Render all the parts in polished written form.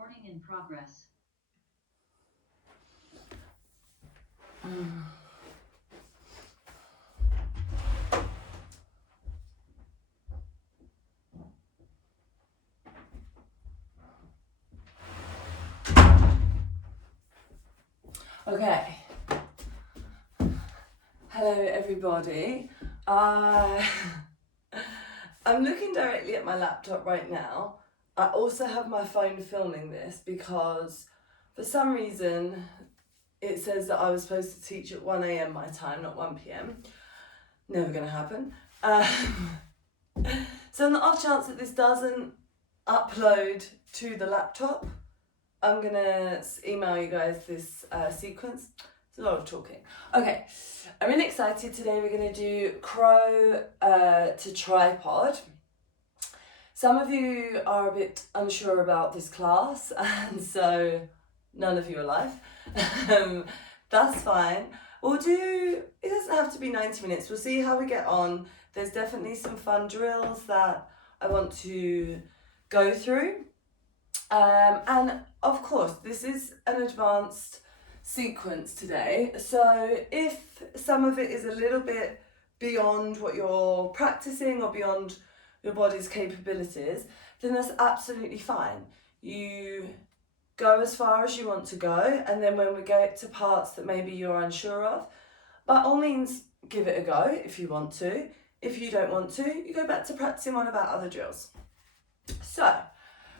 Recording in progress. Okay. Hello everybody. I'm looking directly at my laptop right now. I also have my phone filming this because for some reason it says that I was supposed to teach at 1 a.m. my time, not 1 p.m. Never gonna happen. So on the off chance that this doesn't upload to the laptop, I'm gonna email you guys this sequence. It's a lot of talking. Okay, I'm really excited. Today we're gonna do crow to tripod. Some of you are a bit unsure about this class, and so none of you are live. That's fine. It doesn't have to be 90 minutes. We'll see how we get on. There's definitely some fun drills that I want to go through. And of course, this is an advanced sequence today. So if some of it is a little bit beyond what you're practicing or beyond your body's capabilities, then that's absolutely fine. You go as far as you want to go, and then when we get to parts that maybe you're unsure of, by all means give it a go if you want to. If you don't want to, you go back to practicing one of our other drills. So,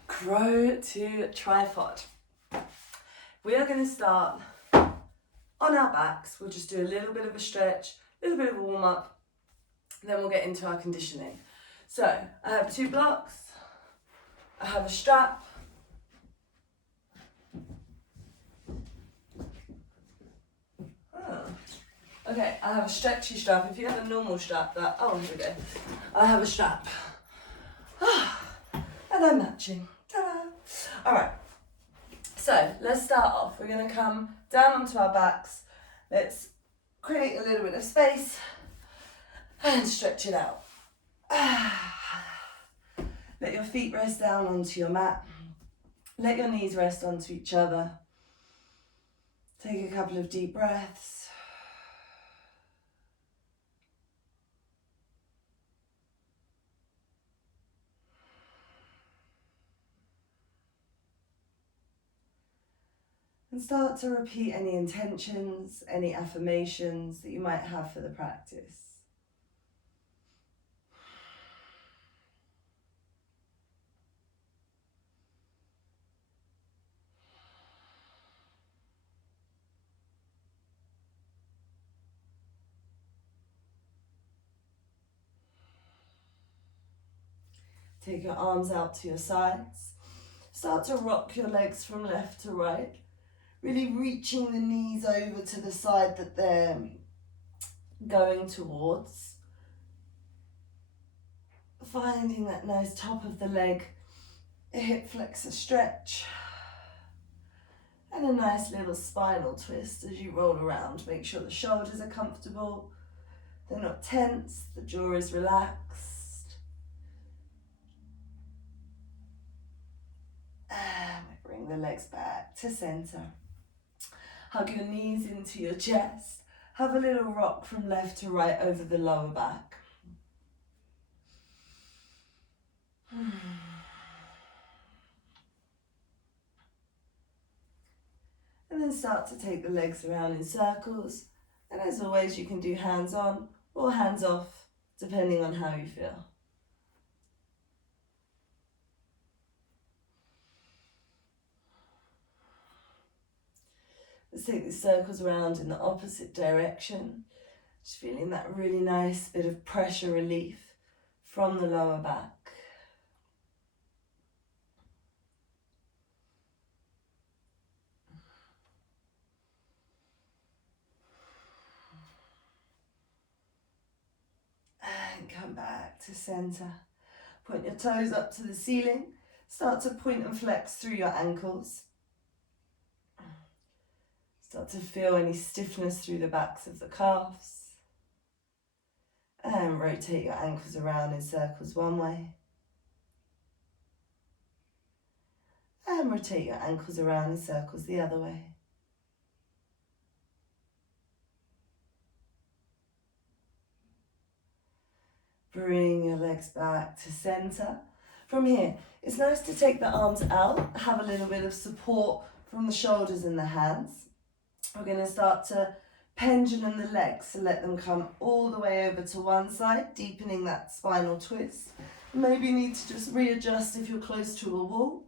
crow to tripod. We are going to start on our backs. We'll just do a little bit of a stretch, a little bit of a warm up, then we'll get into our conditioning. So I have 2 blocks, I have a strap, okay, I have a stretchy strap. If you have a normal strap, here we go. I have a strap. And I'm matching. Ta-da! All right, so let's start off. We're going to come down onto our backs. Let's create a little bit of space and stretch it out. Let your feet rest down onto your mat. Let your knees rest onto each other. Take a couple of deep breaths. And start to repeat any intentions, any affirmations that you might have for the practice. Take your arms out to your sides. Start to rock your legs from left to right. Really reaching the knees over to the side that they're going towards. Finding that nice top of the leg, a hip flexor stretch. And a nice little spinal twist as you roll around. Make sure the shoulders are comfortable. They're not tense, the jaw is relaxed. And we bring the legs back to center. Hug your knees into your chest. Have a little rock from left to right over the lower back. And then start to take the legs around in circles. And as always, you can do hands on or hands off, depending on how you feel. Let's take the circles around in the opposite direction. Just feeling that really nice bit of pressure relief from the lower back. And come back to center. Point your toes up to the ceiling. Start to point and flex through your ankles. Start to feel any stiffness through the backs of the calves. And rotate your ankles around in circles one way. And rotate your ankles around in circles the other way. Bring your legs back to center. From here, it's nice to take the arms out, have a little bit of support from the shoulders and the hands. We're going to start to pendulum the legs, so let them come all the way over to one side, deepening that spinal twist. Maybe you need to just readjust if you're close to a wall,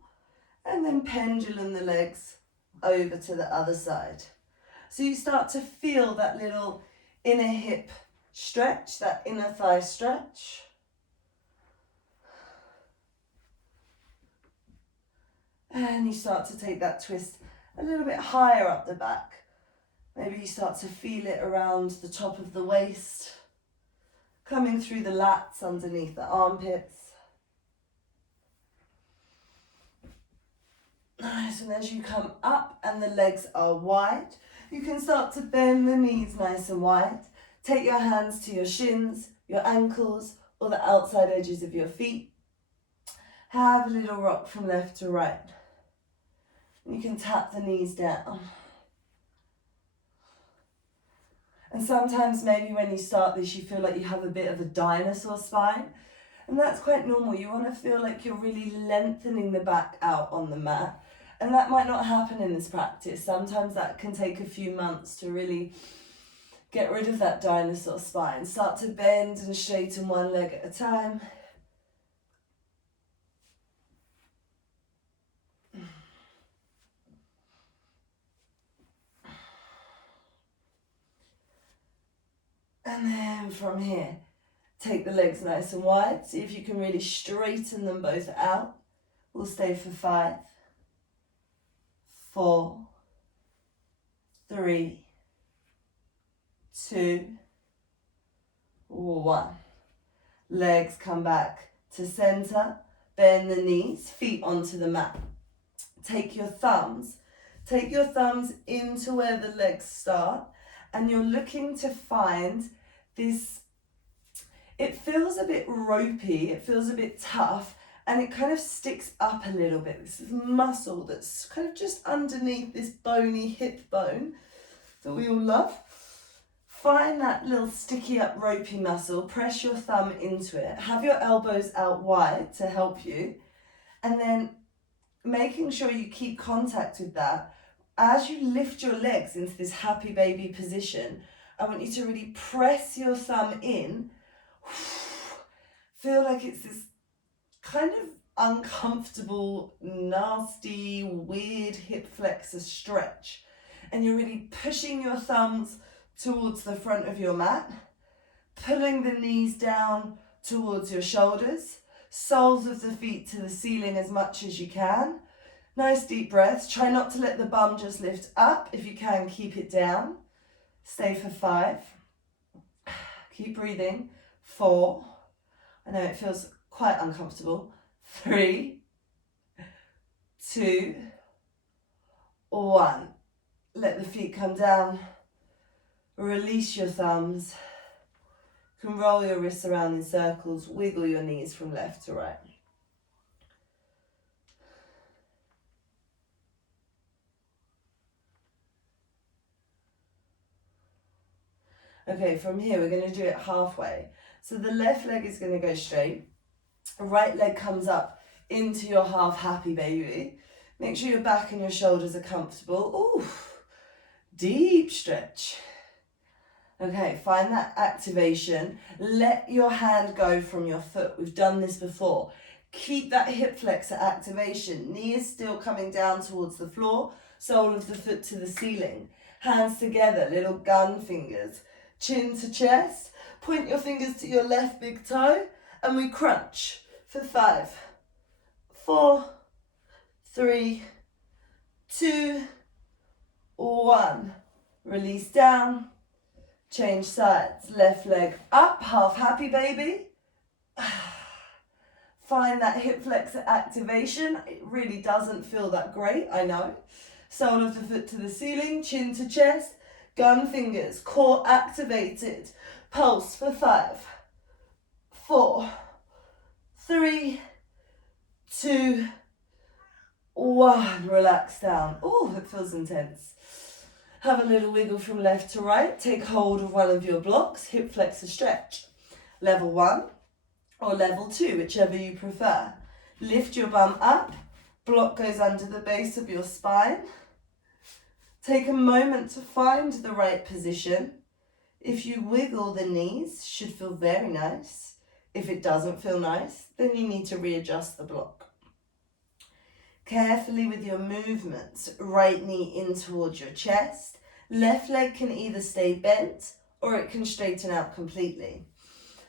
and then pendulum the legs over to the other side. So you start to feel that little inner hip stretch, that inner thigh stretch. And you start to take that twist a little bit higher up the back. Maybe you start to feel it around the top of the waist, coming through the lats underneath the armpits. Nice, and as you come up and the legs are wide, you can start to bend the knees nice and wide. Take your hands to your shins, your ankles, or the outside edges of your feet. Have a little rock from left to right. You can tap the knees down. And sometimes maybe when you start this, you feel like you have a bit of a dinosaur spine. And that's quite normal. You want to feel like you're really lengthening the back out on the mat. And that might not happen in this practice. Sometimes that can take a few months to really get rid of that dinosaur spine. Start to bend and straighten one leg at a time. And then from here, take the legs nice and wide. See if you can really straighten them both out. We'll stay for 5, 4, 3, 2, 1. Legs come back to center. Bend the knees, feet onto the mat. Take your thumbs into where the legs start, and you're looking to find this, it feels a bit ropey, it feels a bit tough, and it kind of sticks up a little bit. This is muscle that's kind of just underneath this bony hip bone that we all love. Find that little sticky up ropey muscle, press your thumb into it, have your elbows out wide to help you, and then making sure you keep contact with that. As you lift your legs into this happy baby position, I want you to really press your thumb in. Feel like it's this kind of uncomfortable, nasty, weird hip flexor stretch. And you're really pushing your thumbs towards the front of your mat, pulling the knees down towards your shoulders, soles of the feet to the ceiling as much as you can. Nice deep breaths. Try not to let the bum just lift up. If you can, keep it down. Stay for 5. Keep breathing. 4. I know it feels quite uncomfortable. 3, 2, 1. Let the feet come down. Release your thumbs. You can roll your wrists around in circles. Wiggle your knees from left to right. Okay, from here we're going to do it halfway. So the left leg is going to go straight. Right leg comes up into your half happy baby. Make sure your back and your shoulders are comfortable. Ooh, deep stretch. Okay, find that activation. Let your hand go from your foot. We've done this before. Keep that hip flexor activation. Knee is still coming down towards the floor. Sole of the foot to the ceiling. Hands together, little gun fingers. Chin to chest. Point your fingers to your left big toe. And we crunch for 5, 4, 3, 2, 1. Release down. Change sides. Left leg up. Half happy baby. Find that hip flexor activation. It really doesn't feel that great, I know. Sole of the foot to the ceiling. Chin to chest. Gun fingers. Core activated. Pulse for 5, 4, 3, 2, 1. 1, relax down. Oh, it feels intense. Have a little wiggle from left to right. Take hold of one of your blocks, hip flexor stretch. Level 1 or level 2, whichever you prefer. Lift your bum up, block goes under the base of your spine. Take a moment to find the right position. If you wiggle the knees, should feel very nice. If it doesn't feel nice, then you need to readjust the block. Carefully with your movements, right knee in towards your chest. Left leg can either stay bent or it can straighten out completely.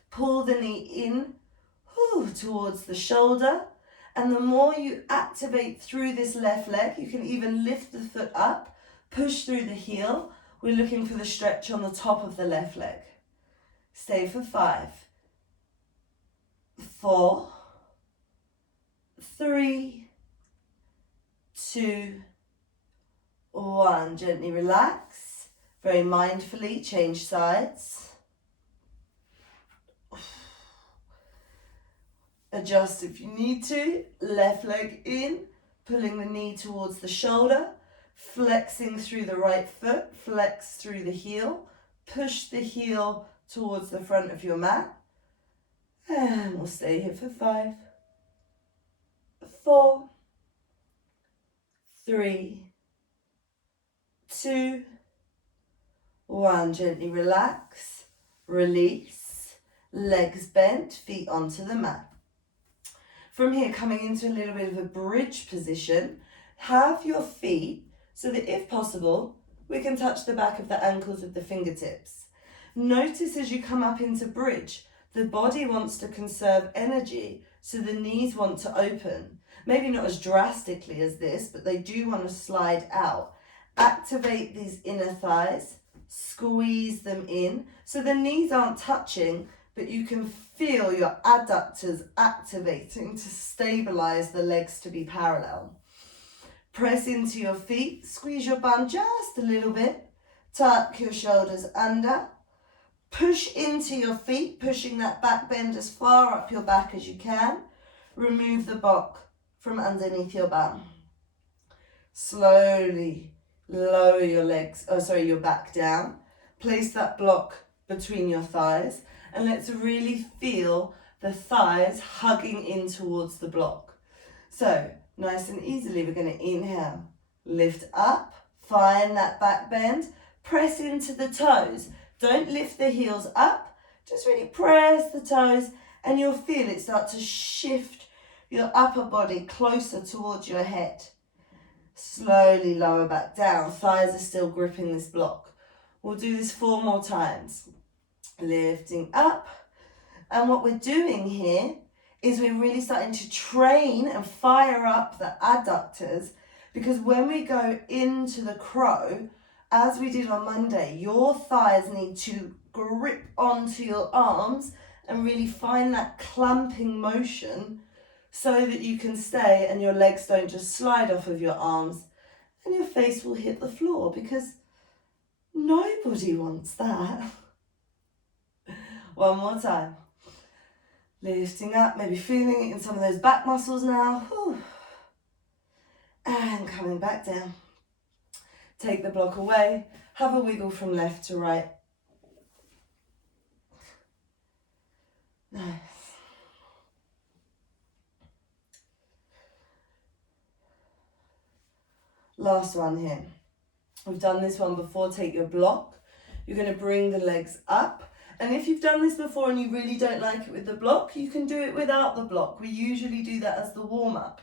Pull the knee in towards the shoulder, and the more you activate through this left leg, you can even lift the foot up, push through the heel. We're looking for the stretch on the top of the left leg. Stay for 5, 4, 3, 2, 1. Gently relax. Very mindfully change sides. Adjust if you need to. Left leg in, pulling the knee towards the shoulder, flexing through the right foot, flex through the heel, push the heel towards the front of your mat. And we'll stay here for 5, 4, 3, 2, 1. Gently relax, release, legs bent, feet onto the mat. From here, coming into a little bit of a bridge position, have your feet so that if possible, we can touch the back of the ankles with the fingertips. Notice as you come up into bridge, the body wants to conserve energy, so the knees want to open. Maybe not as drastically as this, but they do want to slide out. Activate these inner thighs, squeeze them in, so the knees aren't touching, but you can feel your adductors activating to stabilize the legs to be parallel. Press into your feet, squeeze your bum just a little bit, tuck your shoulders under, push into your feet, pushing that back bend as far up your back as you can. Remove the block from underneath your bum. Slowly lower your your back down. Place that block between your thighs, and let's really feel the thighs hugging in towards the block. So, nice and easily, we're going to inhale, lift up, find that back bend, press into the toes. Don't lift the heels up, just really press the toes, and you'll feel it start to shift your upper body closer towards your head. Slowly lower back down, thighs are still gripping this block. We'll do this 4 more times. Lifting up, and what we're doing here is we're really starting to train and fire up the adductors, because when we go into the crow, as we did on Monday, your thighs need to grip onto your arms and really find that clamping motion so that you can stay and your legs don't just slide off of your arms and your face will hit the floor, because nobody wants that. 1 more time. Lifting up, maybe feeling it in some of those back muscles now. Whew. And coming back down. Take the block away. Have a wiggle from left to right. Nice. Last one here. We've done this one before. Take your block. You're going to bring the legs up. And if you've done this before and you really don't like it with the block, you can do it without the block. We usually do that as the warm-up.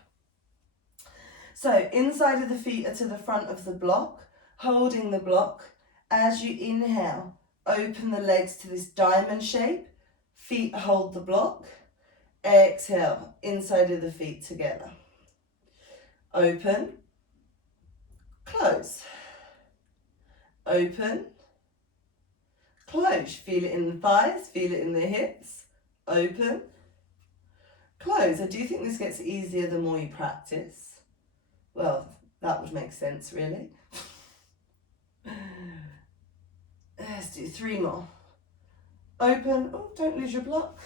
So inside of the feet are to the front of the block, holding the block. As you inhale, open the legs to this diamond shape. Feet hold the block. Exhale, inside of the feet together. Open, close. Open, close. Feel it in the thighs, feel it in the hips. Open, close. I do think this gets easier the more you practice. Well, that would make sense, really. Let's do 3 more. Open, oh, don't lose your block.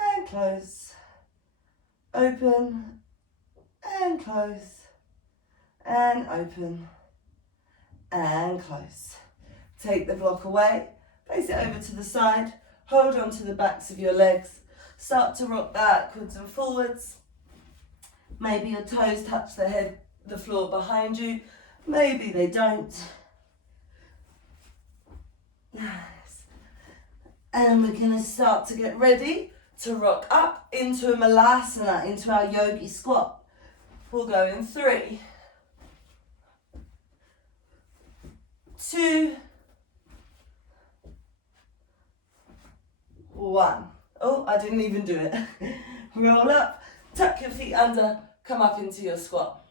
And close. Open, and close, and open, and close. Take the block away, place it over to the side, hold on to the backs of your legs, start to rock backwards and forwards. Maybe your toes touch the floor behind you, maybe they don't. Nice. And we're going to start to get ready to rock up into a malasana, into our yogi squat. We'll go in 3, 2, 1. Oh, I didn't even do it. Roll up, tuck your feet under, come up into your squat.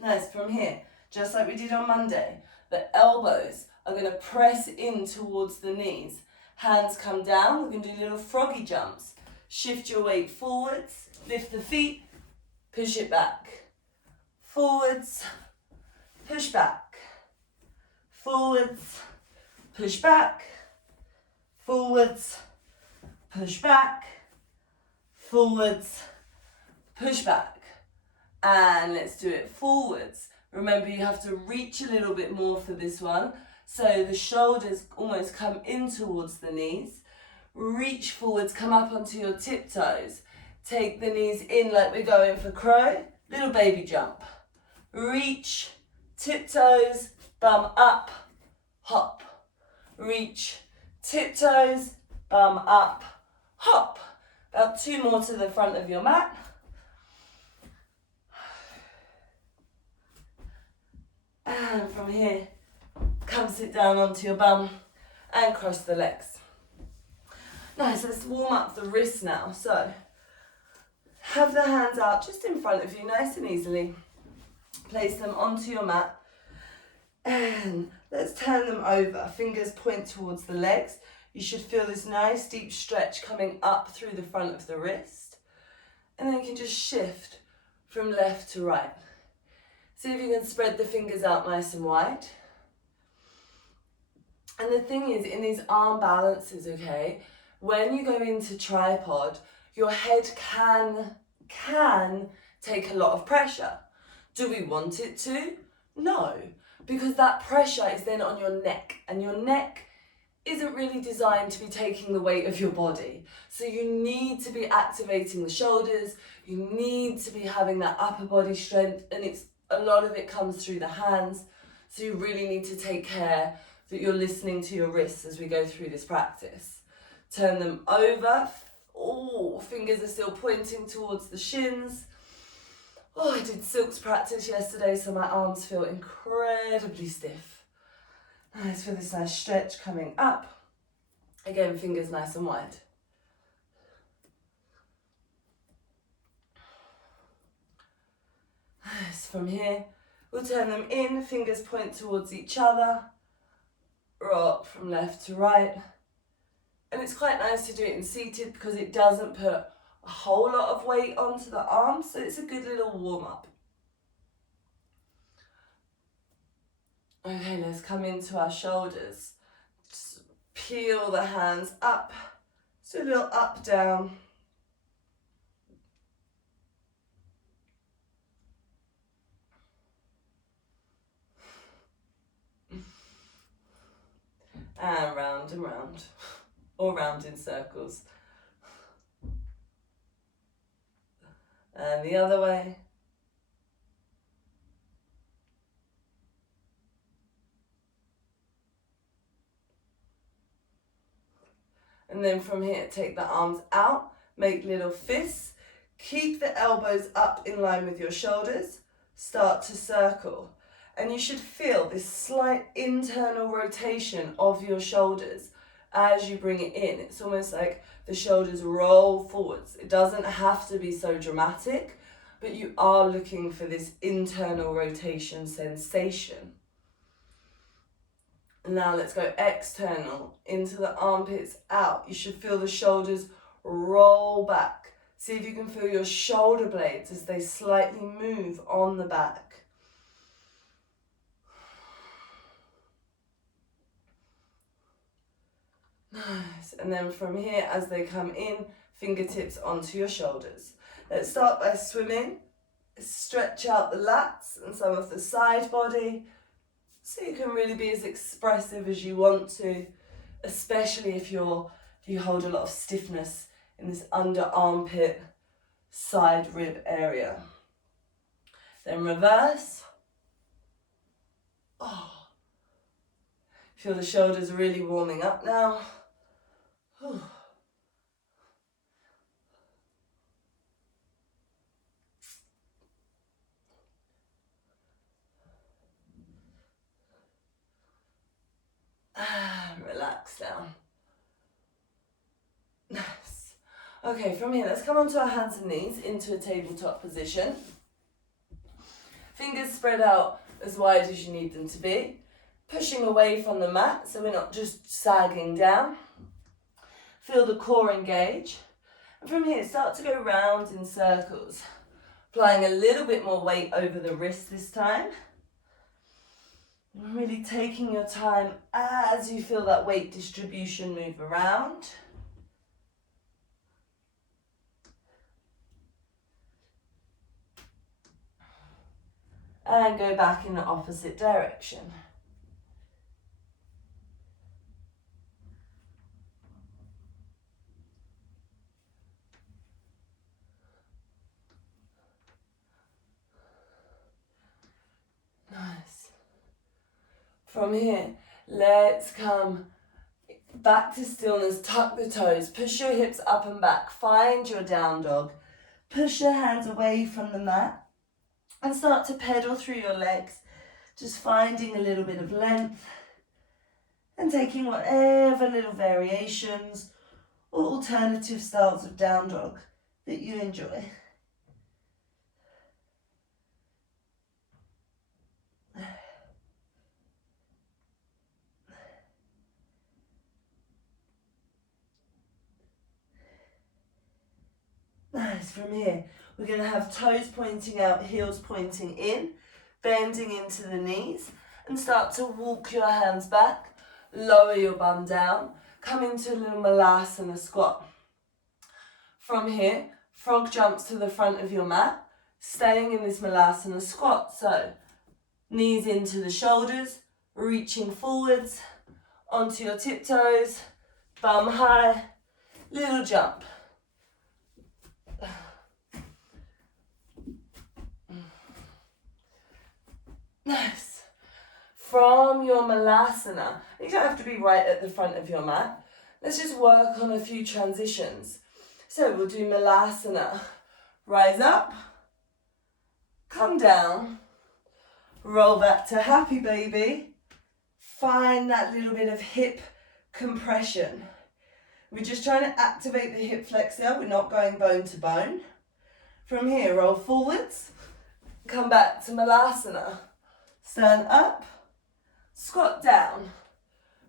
Nice. From here, just like we did on Monday, the elbows are going to press in towards the knees. Hands come down. We're going to do little froggy jumps. Shift your weight forwards, lift the feet, push it back. Forwards, push back. Forwards, push back. Forwards, push back. Forwards, push back. And let's do it forwards. Remember, you have to reach a little bit more for this one. So the shoulders almost come in towards the knees. Reach forwards, come up onto your tiptoes. Take the knees in like we're going for crow. Little baby jump. Reach, tiptoes, bum up, hop. Reach, tiptoes, bum up, hop. About 2 more to the front of your mat. And from here, come sit down onto your bum and cross the legs. Nice, let's warm up the wrists now. So, have the hands out just in front of you, nice and easily. Place them onto your mat. And let's turn them over. Fingers point towards the legs. You should feel this nice deep stretch coming up through the front of the wrist. And then you can just shift from left to right. See if you can spread the fingers out nice and wide. And the thing is, in these arm balances, okay, when you go into tripod, your head can take a lot of pressure. Do we want it to? No, because that pressure is then on your neck, and your neck isn't really designed to be taking the weight of your body. So you need to be activating the shoulders, you need to be having that upper body strength, and a lot of it comes through the hands. So you really need to take care that you're listening to your wrists as we go through this practice. Turn them over. Oh, fingers are still pointing towards the shins. Oh, I did silks practice yesterday, so my arms feel incredibly stiff. Nice, for this nice stretch coming up. Again, fingers nice and wide. Nice, from here, we'll turn them in, fingers point towards each other. Rock from left to right. And it's quite nice to do it in seated because it doesn't put a whole lot of weight onto the arms, so it's a good little warm up. Okay, let's come into our shoulders. Just peel the hands up. So a little up, down. And round and round. Or round in circles. And the other way. And then from here, take the arms out, make little fists. Keep the elbows up in line with your shoulders. Start to circle. And you should feel this slight internal rotation of your shoulders as you bring it in. It's almost like the shoulders roll forwards. It doesn't have to be so dramatic, but you are looking for this internal rotation sensation. Now let's go external, into the armpits, out. You should feel the shoulders roll back. See if you can feel your shoulder blades as they slightly move on the back. Nice. And then from here, as they come in, fingertips onto your shoulders. Let's start by swimming. stretch out the lats and some of the side body so you can really be as expressive as you want to, especially if you hold a lot of stiffness in this under armpit side rib area. Then reverse. Oh. Feel the shoulders really warming up now. Whew. Relax down. Nice. Okay, from here, let's come onto our hands and knees into a tabletop position. Fingers spread out as wide as you need them to be. Pushing away from the mat so we're not just sagging down. Feel the core engage. And from here, start to go round in circles. Applying a little bit more weight over the wrist this time. Really taking your time as you feel that weight distribution move around. And go back in the opposite direction. Nice. From here, let's come back to stillness, tuck the toes, push your hips up and back, find your down dog, push your hands away from the mat and start to pedal through your legs, just finding a little bit of length and taking whatever little variations or alternative styles of down dog that you enjoy. Nice. From here, we're going to have toes pointing out, heels pointing in, bending into the knees, and start to walk your hands back, lower your bum down, come into a little malasana squat. From here, frog jumps to the front of your mat, staying in this malasana squat. So, knees into the shoulders, reaching forwards, onto your tiptoes, bum high, little jump. Nice. From your malasana, you don't have to be right at the front of your mat. Let's just work on a few transitions. So we'll do malasana. Rise up, come down, roll back to happy baby. Find that little bit of hip compression. We're just trying to activate the hip flexor. We're not going bone to bone. From here, roll forwards, come back to malasana. Stand up, squat down,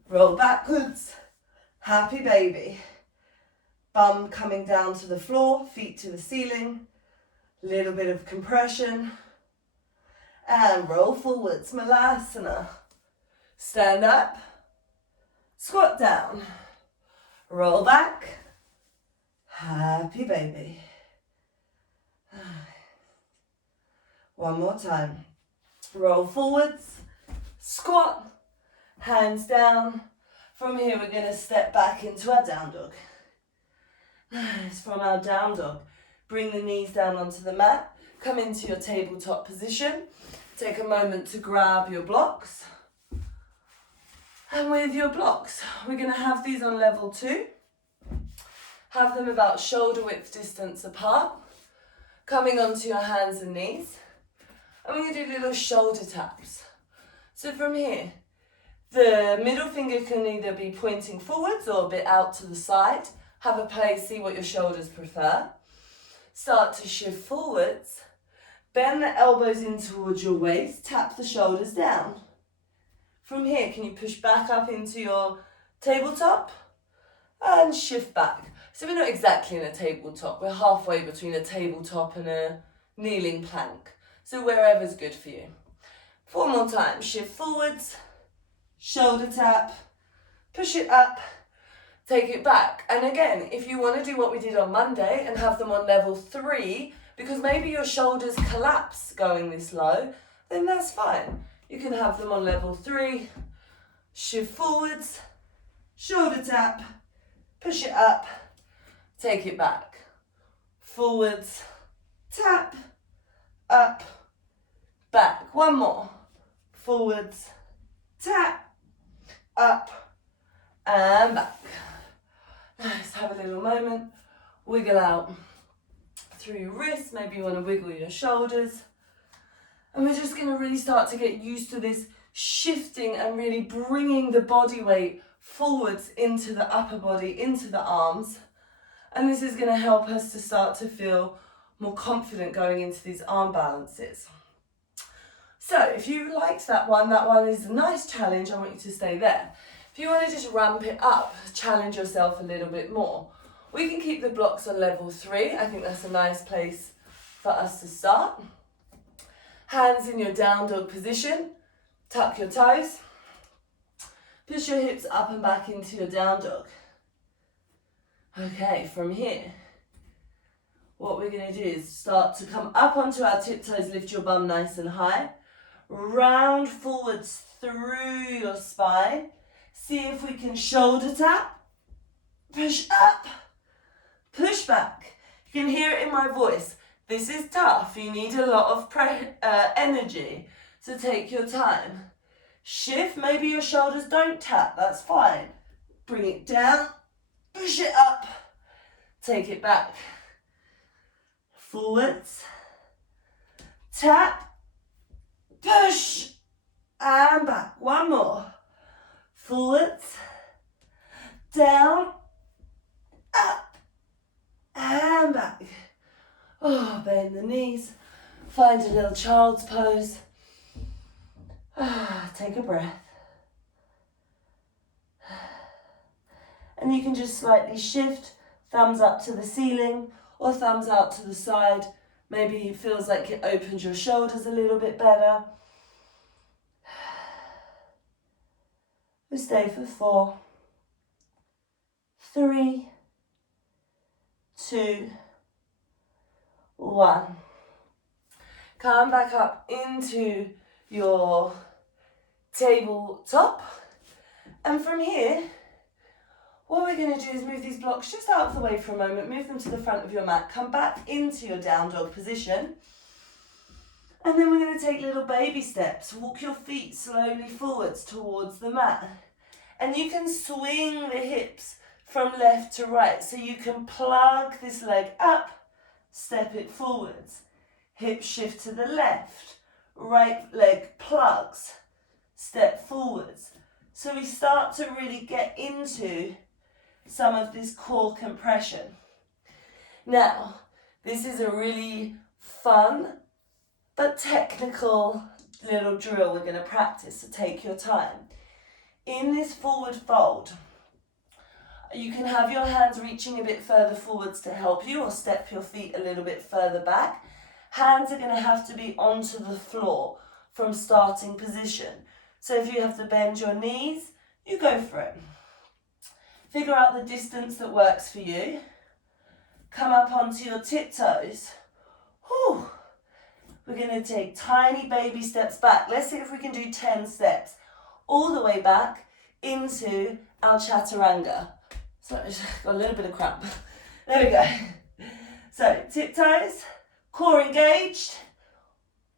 roll backwards, happy baby. Bum coming down to the floor, feet to the ceiling, little bit of compression. And roll forwards, malasana. Stand up, squat down, roll back, happy baby. One more time. Roll forwards, squat, hands down. From here, we're going to step back into our down dog. Nice. From our down dog, bring the knees down onto the mat. Come into your tabletop position. Take a moment to grab your blocks. And with your blocks, we're going to have these on level 2. Have them about shoulder width distance apart. Coming onto your hands and knees. And we're going to do little shoulder taps. So from here, the middle finger can either be pointing forwards or a bit out to the side. Have a play, see what your shoulders prefer. Start to shift forwards. Bend the elbows in towards your waist. Tap the shoulders down. From here, can you push back up into your tabletop? And shift back. So we're not exactly in a tabletop. We're halfway between a tabletop and a kneeling plank. So wherever's good for you. 4 more times. Shift forwards, shoulder tap, push it up, take it back. And again, if you want to do what we did on Monday and have them on level 3, because maybe your shoulders collapse going this low, then that's fine. You can have them on level 3, shift forwards, shoulder tap, push it up, take it back, forwards, tap, up, back. One more, forwards, tap, up, and back. Let's have a little moment, wiggle out through your wrists, maybe you want to wiggle your shoulders. And we're just going to really start to get used to this shifting and really bringing the body weight forwards into the upper body, into the arms. And this is going to help us to start to feel more confident going into these arm balances. So if you liked that one is a nice challenge. I want you to stay there. If you want to just ramp it up, challenge yourself a little bit more, we can keep the blocks on level 3. I think that's a nice place for us to start. Hands in your down dog position, tuck your toes, push your hips up and back into your down dog. Okay, from here, what we're going to do is start to come up onto our tiptoes, lift your bum nice and high, round forwards through your spine, see if we can shoulder tap, push up, push back. You can hear it in my voice. This is tough, you need a lot of energy, so take your time. Shift, maybe your shoulders don't tap, that's fine. Bring it down, push it up, take it back. Forwards, tap, push, and back. One more. Forwards, down, up, and back. Oh, bend the knees, find a little child's pose. Take a breath. And you can just slightly shift, thumbs up to the ceiling or thumbs out to the side. Maybe it feels like it opens your shoulders a little bit better. We stay for 4, 3, 2, 1. Come back up into your tabletop. And from here, what we're going to do is move these blocks just out of the way for a moment, move them to the front of your mat, come back into your down dog position. And then we're going to take little baby steps. Walk your feet slowly forwards towards the mat. And you can swing the hips from left to right. So you can plug this leg up, step it forwards. Hip shift to the left. Right leg plugs, step forwards. So we start to really get into some of this core compression. Now, this is a really fun but technical little drill we're going to practice, so take your time. In this forward fold, you can have your hands reaching a bit further forwards to help you, or step your feet a little bit further back. Hands are going to have to be onto the floor from starting position. So if you have to bend your knees, you go for it. Figure out the distance that works for you. Come up onto your tiptoes. Whew. We're going to take tiny baby steps back. Let's see if we can do 10 steps. All the way back into our chaturanga. Sorry, I just got a little bit of cramp. There we go. So, tiptoes, core engaged.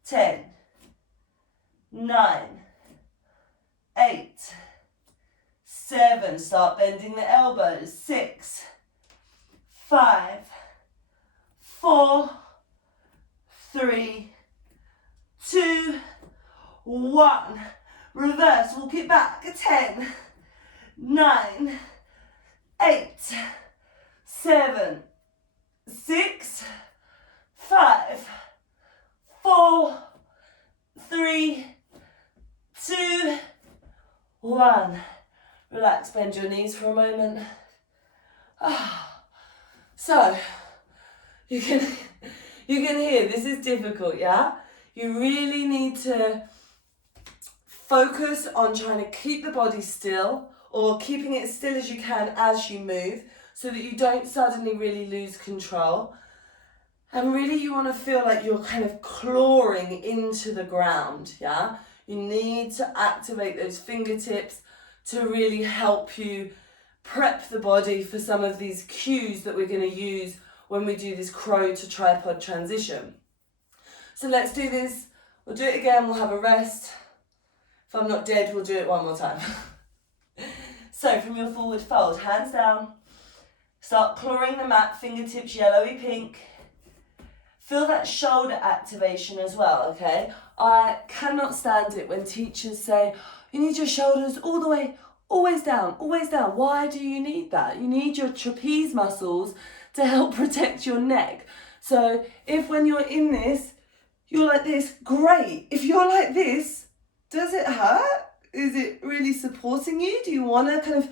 10, 9, 8, 7, start bending the elbows. 6, 5, 4, 3, 2, 1. Reverse, walk it back. 10, 9, 8, 7, 6, 5, 4, 3, 2, 1. Relax, bend your knees for a moment. So, you can hear this is difficult, yeah? You really need to focus on trying to keep the body still, or keeping it still as you can as you move, so that you don't suddenly really lose control. And really you want to feel like you're kind of clawing into the ground, yeah? You need to activate those fingertips to really help you prep the body for some of these cues that we're going to use when we do this crow to tripod transition. So let's do this. We'll do it again, we'll have a rest. If I'm not dead, we'll do it one more time. So from your forward fold, hands down. Start clawing the mat, fingertips yellowy pink. Feel that shoulder activation as well, okay? I cannot stand it when teachers say, you need your shoulders all the way, always down, always down. Why do you need that? You need your trapeze muscles to help protect your neck. So if when you're in this, you're like this, great. If you're like this, does it hurt? Is it really supporting you? Do you want to kind of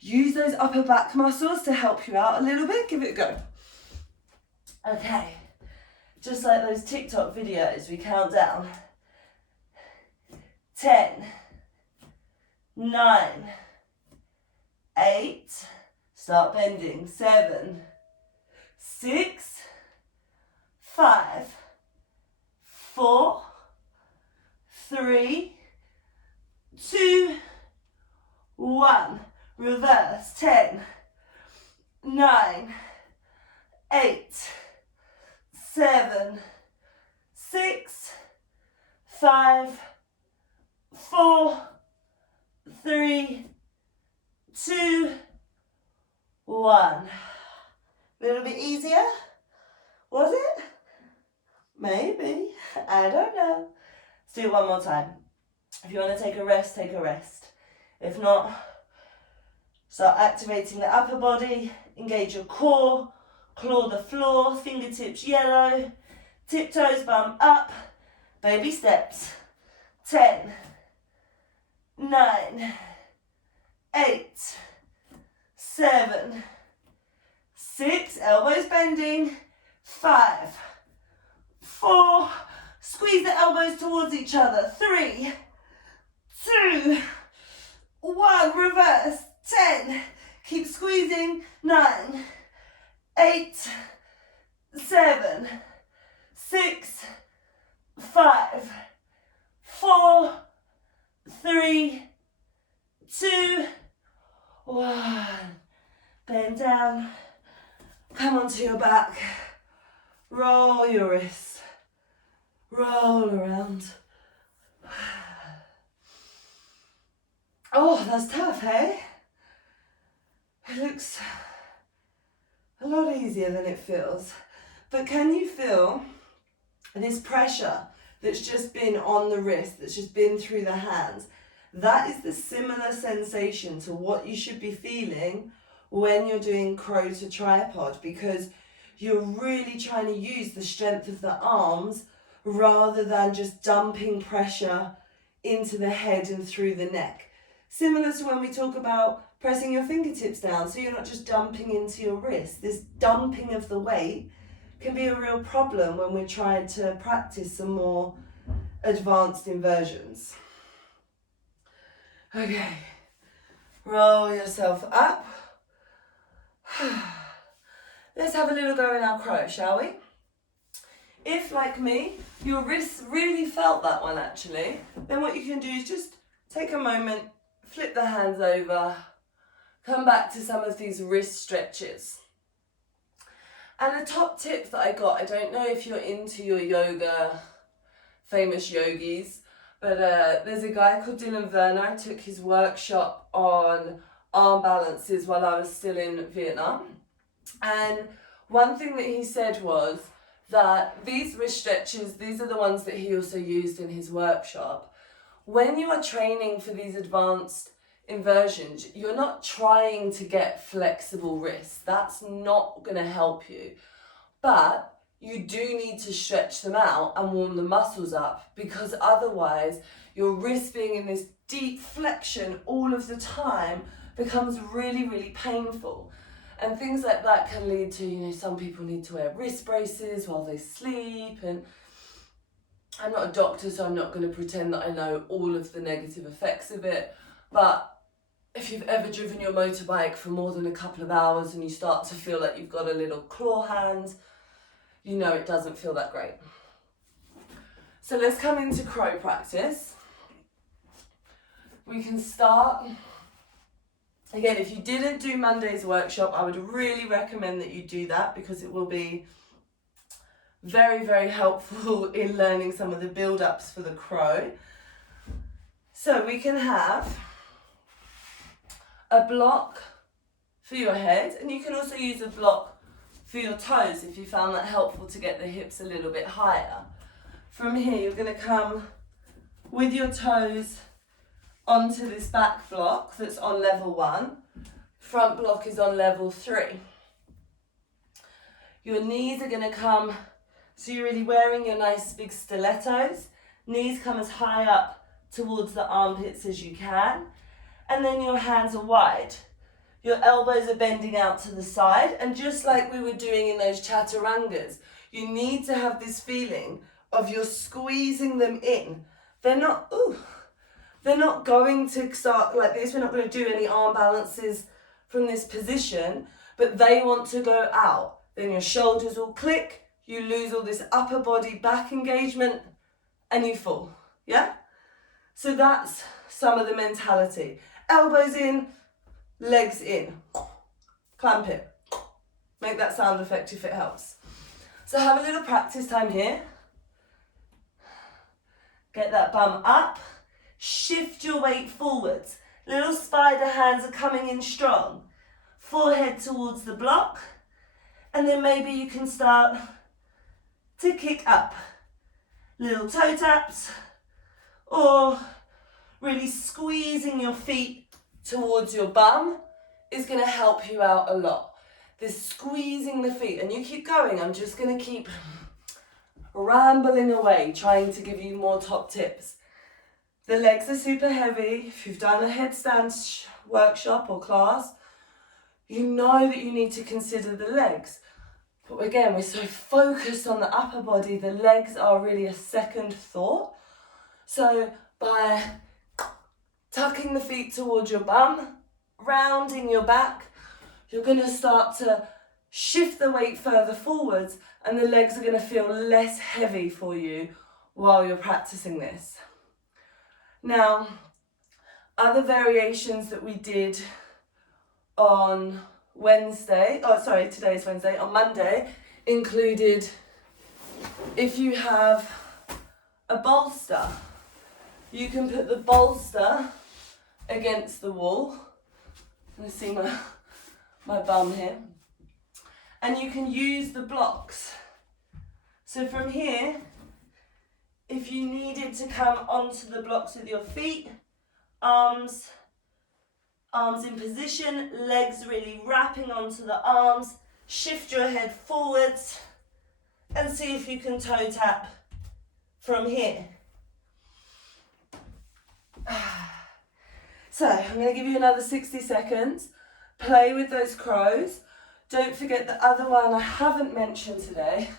use those upper back muscles to help you out a little bit? Give it a go. Okay. Just like those TikTok videos, we count down. 10, 9, 8, start bending. 7, 6, 5, 4, 3, 2, 1. Reverse. 10, 9, 8, 7, 6, 5, 4, 3, 2, 1. A little bit easier? Was it? Maybe. I don't know. Let's do it one more time. If you want to take a rest, take a rest. If not, start activating the upper body, engage your core, claw the floor, fingertips yellow, tiptoes bum up, baby steps. 10, 9, 8, 7, 6, elbows bending, 5, 4, squeeze the elbows towards each other, 3, 2, 1, reverse, 10, keep squeezing, 9, 8, 7, 6, 5, 4, 3, 2, 1. Bend down, come onto your back, roll your wrists, roll around. Oh, that's tough, hey? It looks a lot easier than it feels. But can you feel this pressure that's just been on the wrist, that's just been through the hands? That is the similar sensation to what you should be feeling when you're doing crow to tripod, because you're really trying to use the strength of the arms rather than just dumping pressure into the head and through the neck. Similar to when we talk about pressing your fingertips down, so you're not just dumping into your wrist. This dumping of the weight can be a real problem when we're trying to practice some more advanced inversions. Okay, roll yourself up. Let's have a little go in our crow, shall we? If, like me, your wrists really felt that one actually, then what you can do is just take a moment, flip the hands over, come back to some of these wrist stretches. And a top tip that I got, I don't know if you're into your yoga, famous yogis, but there's a guy called Dylan Werner. I took his workshop on arm balances while I was still in Vietnam. And one thing that he said was that these wrist stretches, these are the ones that he also used in his workshop. When you are training for these advanced inversions, you're not trying to get flexible wrists. That's not going to help you. But you do need to stretch them out and warm the muscles up, because otherwise your wrist being in this deep flexion all of the time becomes really, really painful. And things like that can lead to, some people need to wear wrist braces while they sleep. And I'm not a doctor, so I'm not going to pretend that I know all of the negative effects of it. But if you've ever driven your motorbike for more than a couple of hours and you start to feel like you've got a little claw hand, you know it doesn't feel that great. So let's come into crow practice. We can start, again, if you didn't do Monday's workshop, I would really recommend that you do that because it will be very, very helpful in learning some of the build-ups for the crow. So we can have a block for your head, and you can also use a block for your toes if you found that helpful to get the hips a little bit higher. From here, you're going to come with your toes onto this back block that's on level 1. Front block is on level 3. Your knees are going to come, so you're really wearing your nice big stilettos. Knees come as high up towards the armpits as you can. And then your hands are wide. Your elbows are bending out to the side. And just like we were doing in those chaturangas, you need to have this feeling of you're squeezing them in. They're not going to start like this. We're not going to do any arm balances from this position, but they want to go out. Then your shoulders will click, you lose all this upper body back engagement, and you fall, yeah? So that's some of the mentality. Elbows in, legs in. Clamp it. Make that sound effect if it helps. So have a little practice time here. Get that bum up. Shift your weight forwards. Little spider hands are coming in strong. Forehead towards the block. And then maybe you can start to kick up. Little toe taps. Or really squeezing your feet towards your bum is going to help you out a lot. This squeezing the feet. And you keep going. I'm just going to keep rambling away, trying to give you more top tips. The legs are super heavy. If you've done a headstand workshop or class, you know that you need to consider the legs. But again, we're so focused on the upper body, the legs are really a second thought. So by tucking the feet towards your bum, rounding your back, you're going to start to shift the weight further forwards, and the legs are going to feel less heavy for you while you're practicing this. Now, other variations that we did on today's Wednesday, on Monday, included if you have a bolster, you can put the bolster against the wall. You see my bum here. And you can use the blocks. So from here, if you needed to come onto the blocks with your feet, arms in position, legs really wrapping onto the arms, shift your head forwards and see if you can toe tap from here. So I'm going to give you another 60 seconds. Play with those crows. Don't forget the other one I haven't mentioned today.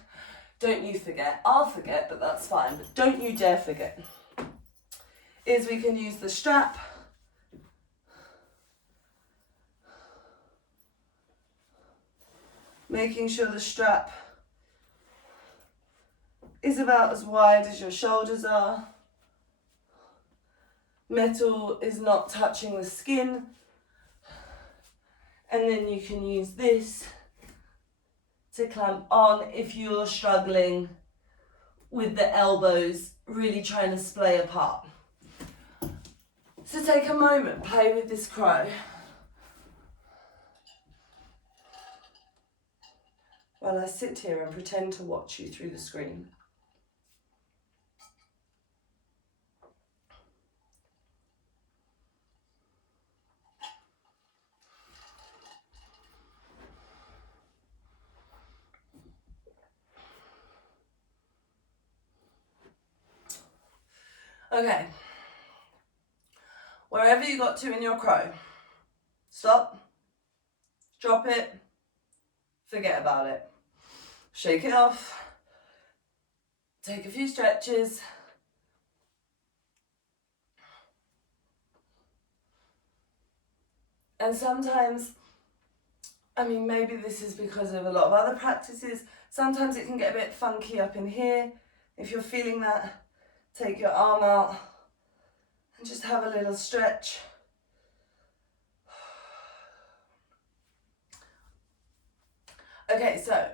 Don't you forget. I'll forget, but that's fine. But don't you dare forget. Is we can use the strap. Making sure the strap is about as wide as your shoulders are. Metal is not touching the skin. And then you can use this to clamp on if you're struggling with the elbows really trying to splay apart. So take a moment, play with this crow. While I sit here and pretend to watch you through the screen. Okay, wherever you got to in your crow, stop, drop it, forget about it, shake it off, take a few stretches, and sometimes, maybe this is because of a lot of other practices, Sometimes it can get a bit funky up in here. If you're feeling that, take your arm out and just have a little stretch. Okay, so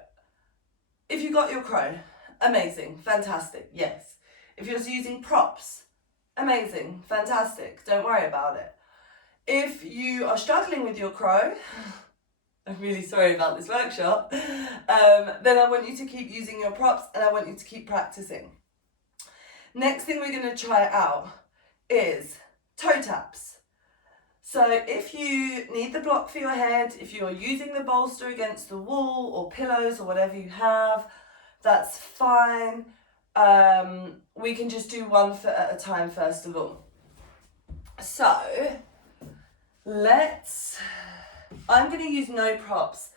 if you got your crow, amazing, fantastic, yes. If you're using props, amazing, fantastic, don't worry about it. If you are struggling with your crow, I'm really sorry about this workshop, then I want you to keep using your props and I want you to keep practicing. Next thing we're going to try out is toe taps. So if you need the block for your head, if you're using the bolster against the wall or pillows or whatever you have, that's fine. We can just do 1 foot at a time first of all. So I'm going to use no props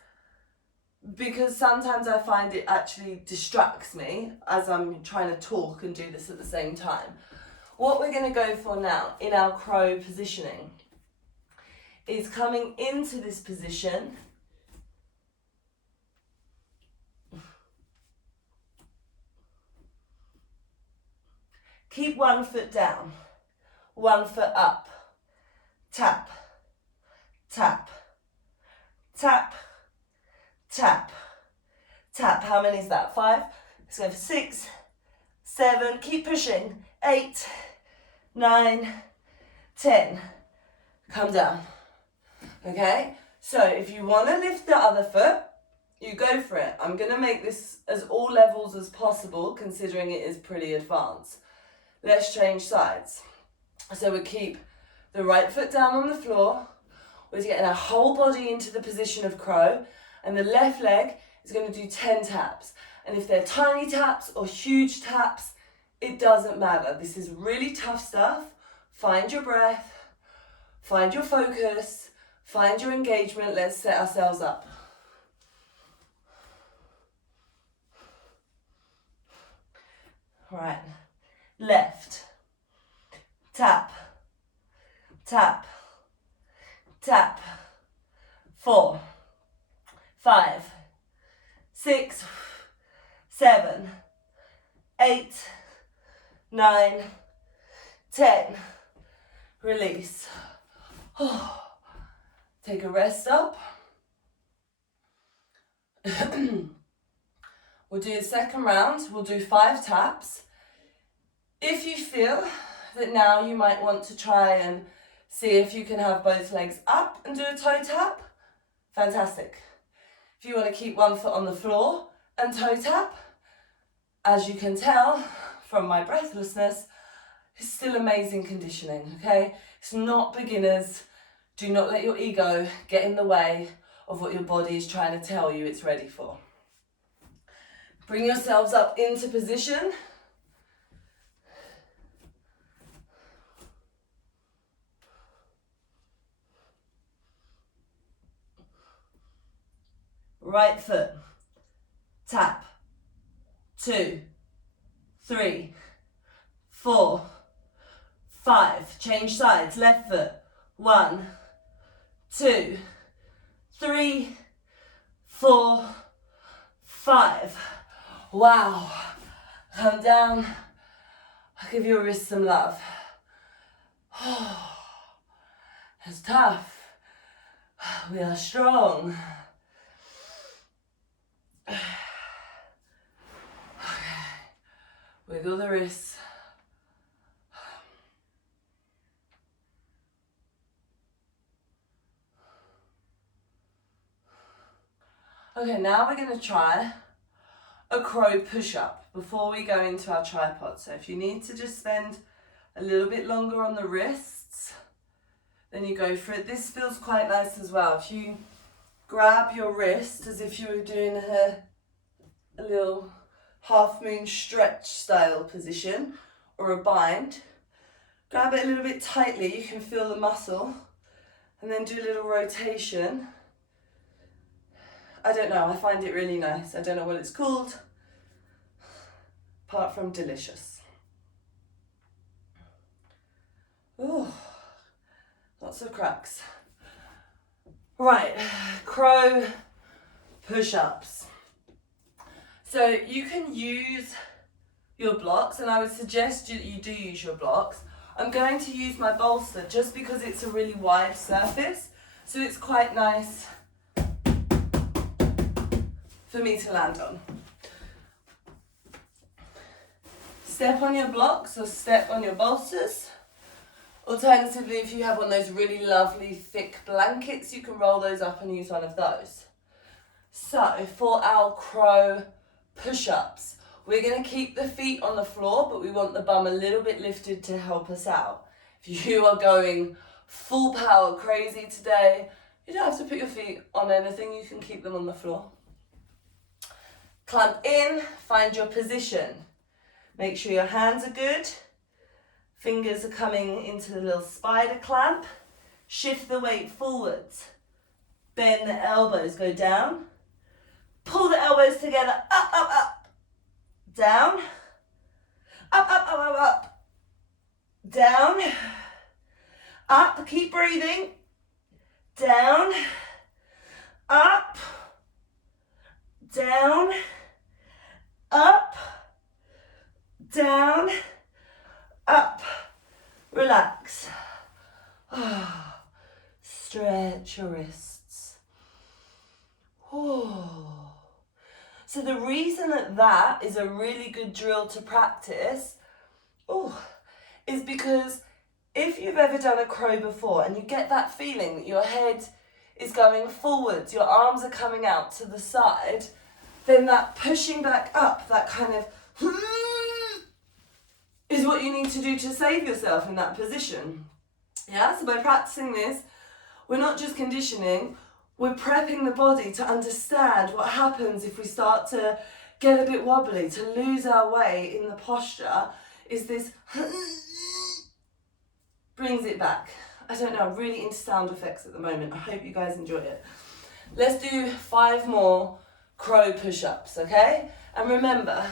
because sometimes I find it actually distracts me as I'm trying to talk and do this at the same time. What we're going to go for now in our crow positioning is coming into this position. Keep 1 foot down, 1 foot up, tap, tap, tap, tap, tap. How many is that? 5? Let's go for 6, 7, keep pushing, 8, 9, 10. Come down. Okay, so if you want to lift the other foot, you go for it. I'm going to make this as all levels as possible, considering it is pretty advanced. Let's change sides. So we keep the right foot down on the floor. We're getting our whole body into the position of crow, and the left leg is going to do 10 taps. And if they're tiny taps or huge taps, it doesn't matter. This is really tough stuff. Find your breath, find your focus, find your engagement. Let's set ourselves up. Right, left, tap, tap, tap, 4, 5, 6, 7, 8, 9, 10. Release. Take a rest up. We'll do the second round. We'll do 5 taps. If you feel that now you might want to try and see if you can have both legs up and do a toe tap, fantastic. If you want to keep 1 foot on the floor and toe tap, as you can tell from my breathlessness, it's still amazing conditioning, okay? It's not beginners. Do not let your ego get in the way of what your body is trying to tell you it's ready for. Bring yourselves up into position. Right foot, tap, 2, 3, 4, 5, change sides, left foot, 1, 2, 3, 4, 5. Wow, come down, I'll give your wrist some love. It's tough, we are strong. Okay, wiggle the wrists. Okay, now we're going to try a crow push-up before we go into our tripod. So if you need to just spend a little bit longer on the wrists, then you go for it. This feels quite nice as well. If you grab your wrist as if you were doing a little half moon stretch style position or a bind, grab it a little bit tightly, you can feel the muscle, and then do a little rotation. I don't know, I find it really nice. I don't know what it's called, apart from delicious. Ooh, lots of cracks. Right, crow push-ups. So you can use your blocks, and I would suggest that you do use your blocks. I'm going to use my bolster just because it's a really wide surface, so it's quite nice for me to land on. Step on your blocks or step on your bolsters. Alternatively, if you have one of those really lovely thick blankets, you can roll those up and use one of those. So for our crow push-ups, we're going to keep the feet on the floor, but we want the bum a little bit lifted to help us out. If you are going full power crazy today, you don't have to put your feet on anything, you can keep them on the floor. Climb in, find your position. Make sure your hands are good. Fingers are coming into the little spider clamp. Shift the weight forwards. Bend the elbows, go down. Pull the elbows together, up, up, up. Down. Up, up, up, up, up. Down. Up, keep breathing. Down. Up. Down. Up. Down. Up. Relax. Stretch your wrists. So the reason that is a really good drill to practice is because if you've ever done a crow before and you get that feeling that your head is going forwards, your arms are coming out to the side, then that pushing back up, that kind of is what you need to do to save yourself in that position. Yeah, so by practicing this, we're not just conditioning, we're prepping the body to understand what happens if we start to get a bit wobbly, to lose our way in the posture, is this brings it back. I don't know, I'm really into sound effects at the moment. I hope you guys enjoy it. Let's do 5 more crow push-ups, okay? And remember,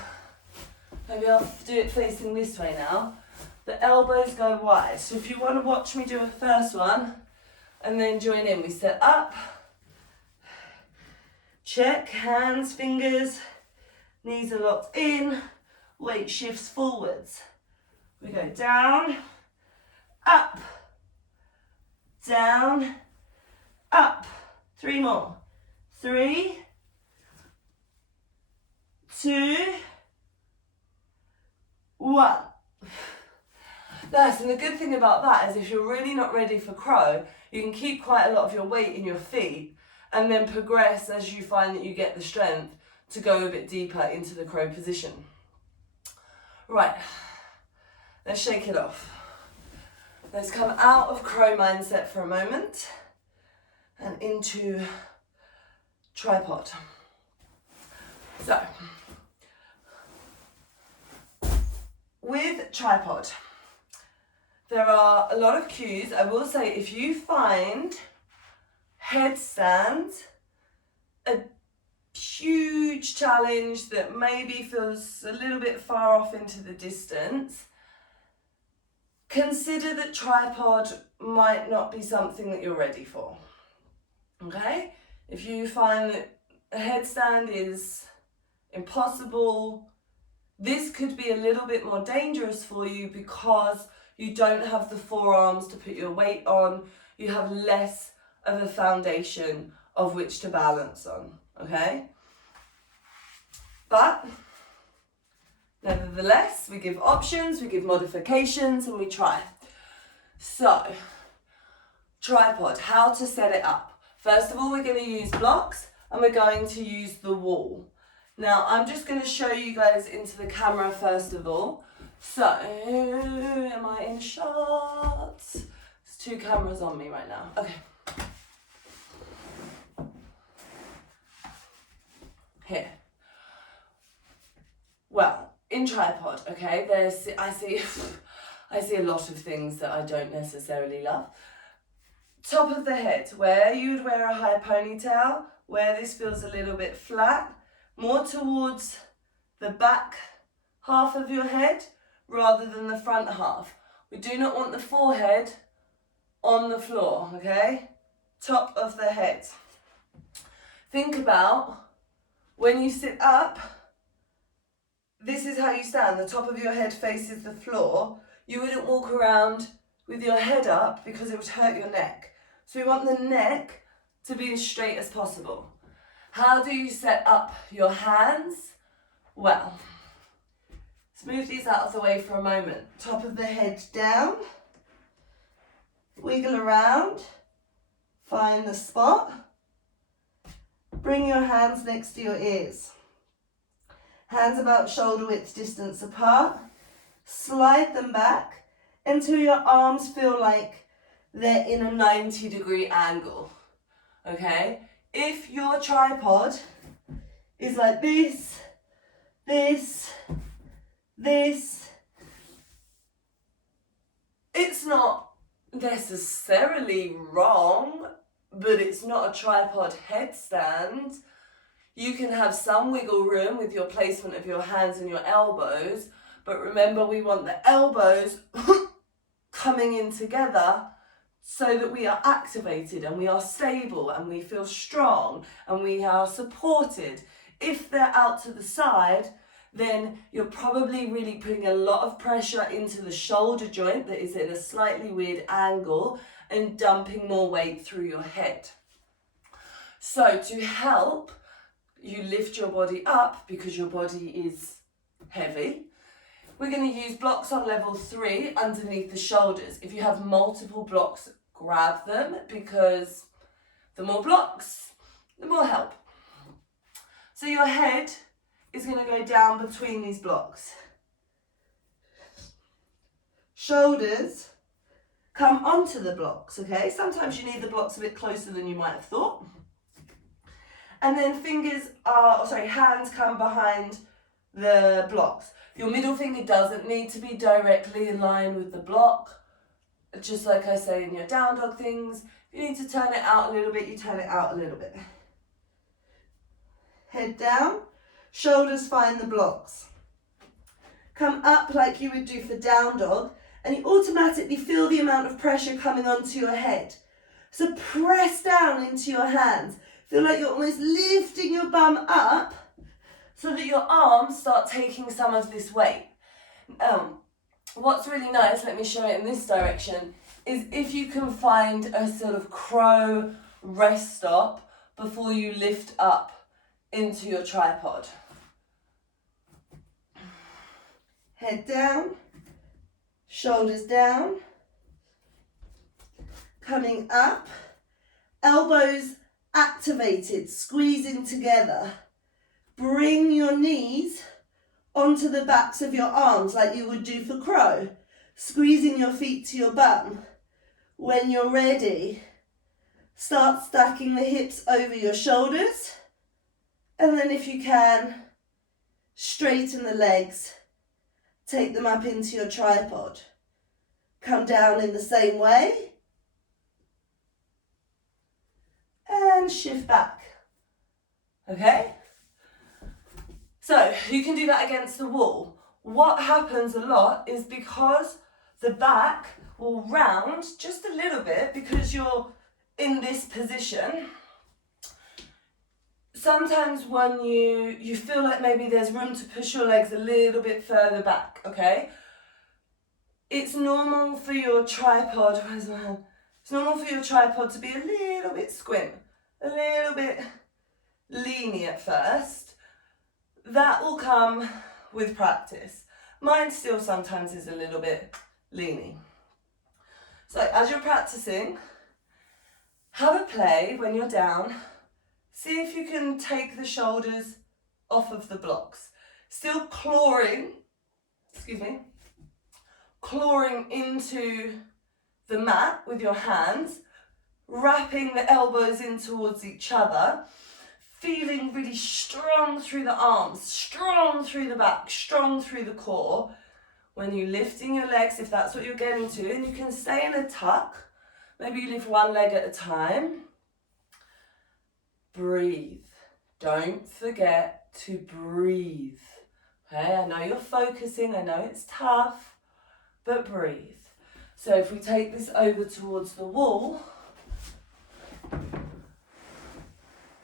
maybe I'll do it facing this way now. The elbows go wide. So if you want to watch me do a first one and then join in, we set up, check, hands, fingers, knees are locked in, weight shifts forwards. We go down, up, down, up. 3 more. 3, 2, 1. Nice, and the good thing about that is if you're really not ready for crow, you can keep quite a lot of your weight in your feet and then progress as you find that you get the strength to go a bit deeper into the crow position. Right, let's shake it off. Let's come out of crow mindset for a moment and into tripod. So, with tripod, there are a lot of cues. I will say if you find headstand a huge challenge that maybe feels a little bit far off into the distance, consider that tripod might not be something that you're ready for, okay? If you find that a headstand is impossible, this could be a little bit more dangerous for you because you don't have the forearms to put your weight on, you have less of a foundation of which to balance on, okay? But nevertheless, we give options, we give modifications, and we try. So, tripod, how to set it up. First of all, we're going to use blocks and we're going to use the wall. Now, I'm just going to show you guys into the camera first of all. So, am I in shot? There's 2 cameras on me right now. Okay. Here. Well, in tripod, okay, I see a lot of things that I don't necessarily love. Top of the head, where you would wear a high ponytail, where this feels a little bit flat, more towards the back half of your head rather than the front half. We do not want the forehead on the floor, okay? Top of the head. Think about when you sit up, this is how you stand. The top of your head faces the floor. You wouldn't walk around with your head up because it would hurt your neck. So we want the neck to be as straight as possible. How do you set up your hands? Well, let's move these out of the way for a moment. Top of the head down. Wiggle around. Find the spot. Bring your hands next to your ears. Hands about shoulder width distance apart. Slide them back until your arms feel like they're in a 90-degree angle. Okay? If your tripod is like this, this, it's not necessarily wrong, but it's not a tripod headstand. You can have some wiggle room with your placement of your hands and your elbows, but remember we want the elbows coming in together so that we are activated and we are stable and we feel strong and we are supported. If they're out to the side, then you're probably really putting a lot of pressure into the shoulder joint that is in a slightly weird angle and dumping more weight through your head. So to help you lift your body up because your body is heavy, we're going to use blocks on level 3 underneath the shoulders. If you have multiple blocks, grab them because the more blocks, the more help. So your head is going to go down between these blocks. Shoulders come onto the blocks, okay? Sometimes you need the blocks a bit closer than you might have thought. And then hands come behind the blocks. Your middle finger doesn't need to be directly in line with the block. Just like I say in your down dog things, if you need to turn it out a little bit, you turn it out a little bit. Head down, shoulders find the blocks. Come up like you would do for down dog, and you automatically feel the amount of pressure coming onto your head. So press down into your hands. Feel like you're almost lifting your bum up so that your arms start taking some of this weight. What's really nice, let me show it in this direction, is if you can find a sort of crow rest stop before you lift up into your tripod. Head down, shoulders down, coming up, elbows activated, squeezing together. Bring your knees onto the backs of your arms like you would do for crow, squeezing your feet to your bum. When you're ready, start stacking the hips over your shoulders, and then if you can, straighten the legs, take them up into your tripod. Come down in the same way, and shift back, okay? So you can do that against the wall. What happens a lot is because the back will round just a little bit because you're in this position. Sometimes when you feel like maybe there's room to push your legs a little bit further back, okay? It's normal for your tripod, where's my hand? It's normal for your tripod to be a little bit squint, a little bit leany at first. That will come with practice. Mine still sometimes is a little bit leany. So as you're practicing, have a play when you're down. See if you can take the shoulders off of the blocks. Still clawing into the mat with your hands, wrapping the elbows in towards each other, feeling really strong through the arms, strong through the back, strong through the core. When you're lifting your legs, if that's what you're getting to, and you can stay in a tuck, maybe you lift one leg at a time. Breathe. Don't forget to breathe. Okay, I know you're focusing, I know it's tough, but breathe. So if we take this over towards the wall,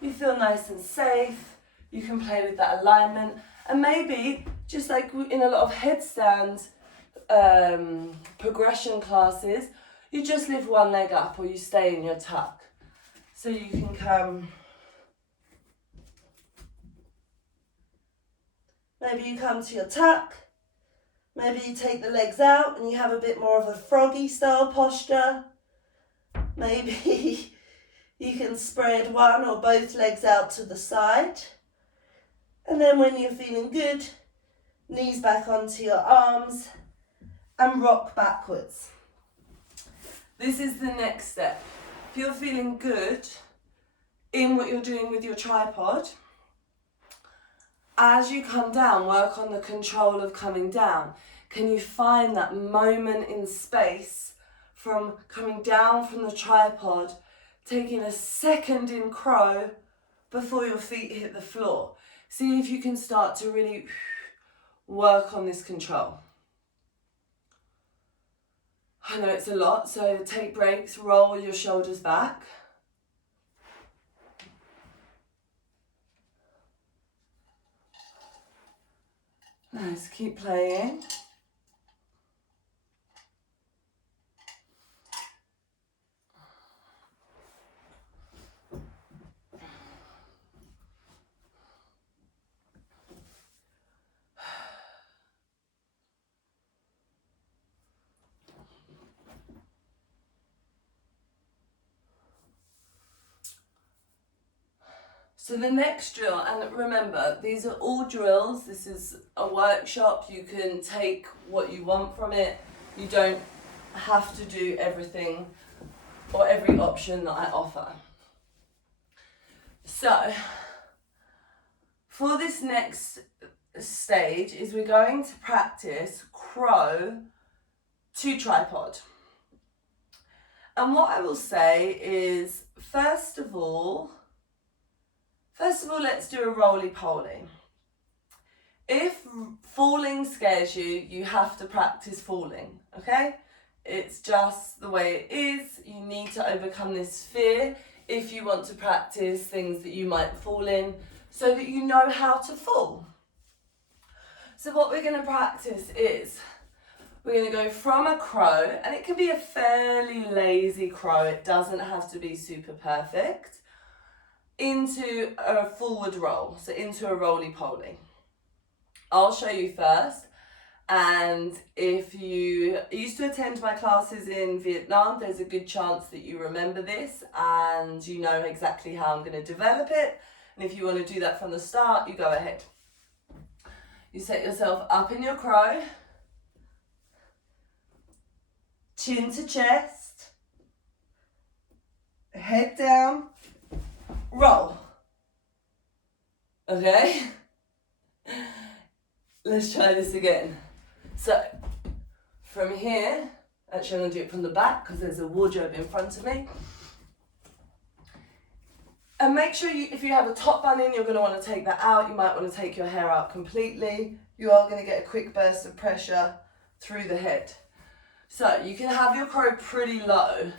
you feel nice and safe, you can play with that alignment, and maybe just like in a lot of headstand progression classes, you just lift one leg up or you stay in your tuck. So you can come, maybe you come to your tuck, maybe you take the legs out and you have a bit more of a froggy style posture. Maybe you can spread one or both legs out to the side. And then when you're feeling good, knees back onto your arms and rock backwards. This is the next step. If you're feeling good in what you're doing with your tripod, as you come down, work on the control of coming down. Can you find that moment in space from coming down from the tripod, taking a second in crow before your feet hit the floor? See if you can start to really work on this control. I know it's a lot, so take breaks, roll your shoulders back. Nice, keep playing. So the next drill, and remember, these are all drills. This is a workshop. You can take what you want from it. You don't have to do everything or every option that I offer. So for this next stage is we're going to practice crow to tripod. And what I will say is, first of all, let's do a roly-poly. If falling scares you, you have to practice falling, okay? It's just the way it is. You need to overcome this fear if you want to practice things that you might fall in so that you know how to fall. So what we're going to practice is we're going to go from a crow, and it can be a fairly lazy crow. It doesn't have to be super perfect. Into a forward roll, so into a roly-poly. I'll show you first, and if you used to attend my classes in Vietnam, there's a good chance that you remember this and you know exactly how I'm going to develop it. And if you want to do that from the start, you go ahead. You set yourself up in your crow, chin to chest, head down, roll. Okay? Let's try this again. So, from here, actually I'm going to do it from the back because there's a wardrobe in front of me. And make sure if you have a top bun in, you're going to want to take that out. You might want to take your hair out completely. You are going to get a quick burst of pressure through the head. So, you can have your crow pretty low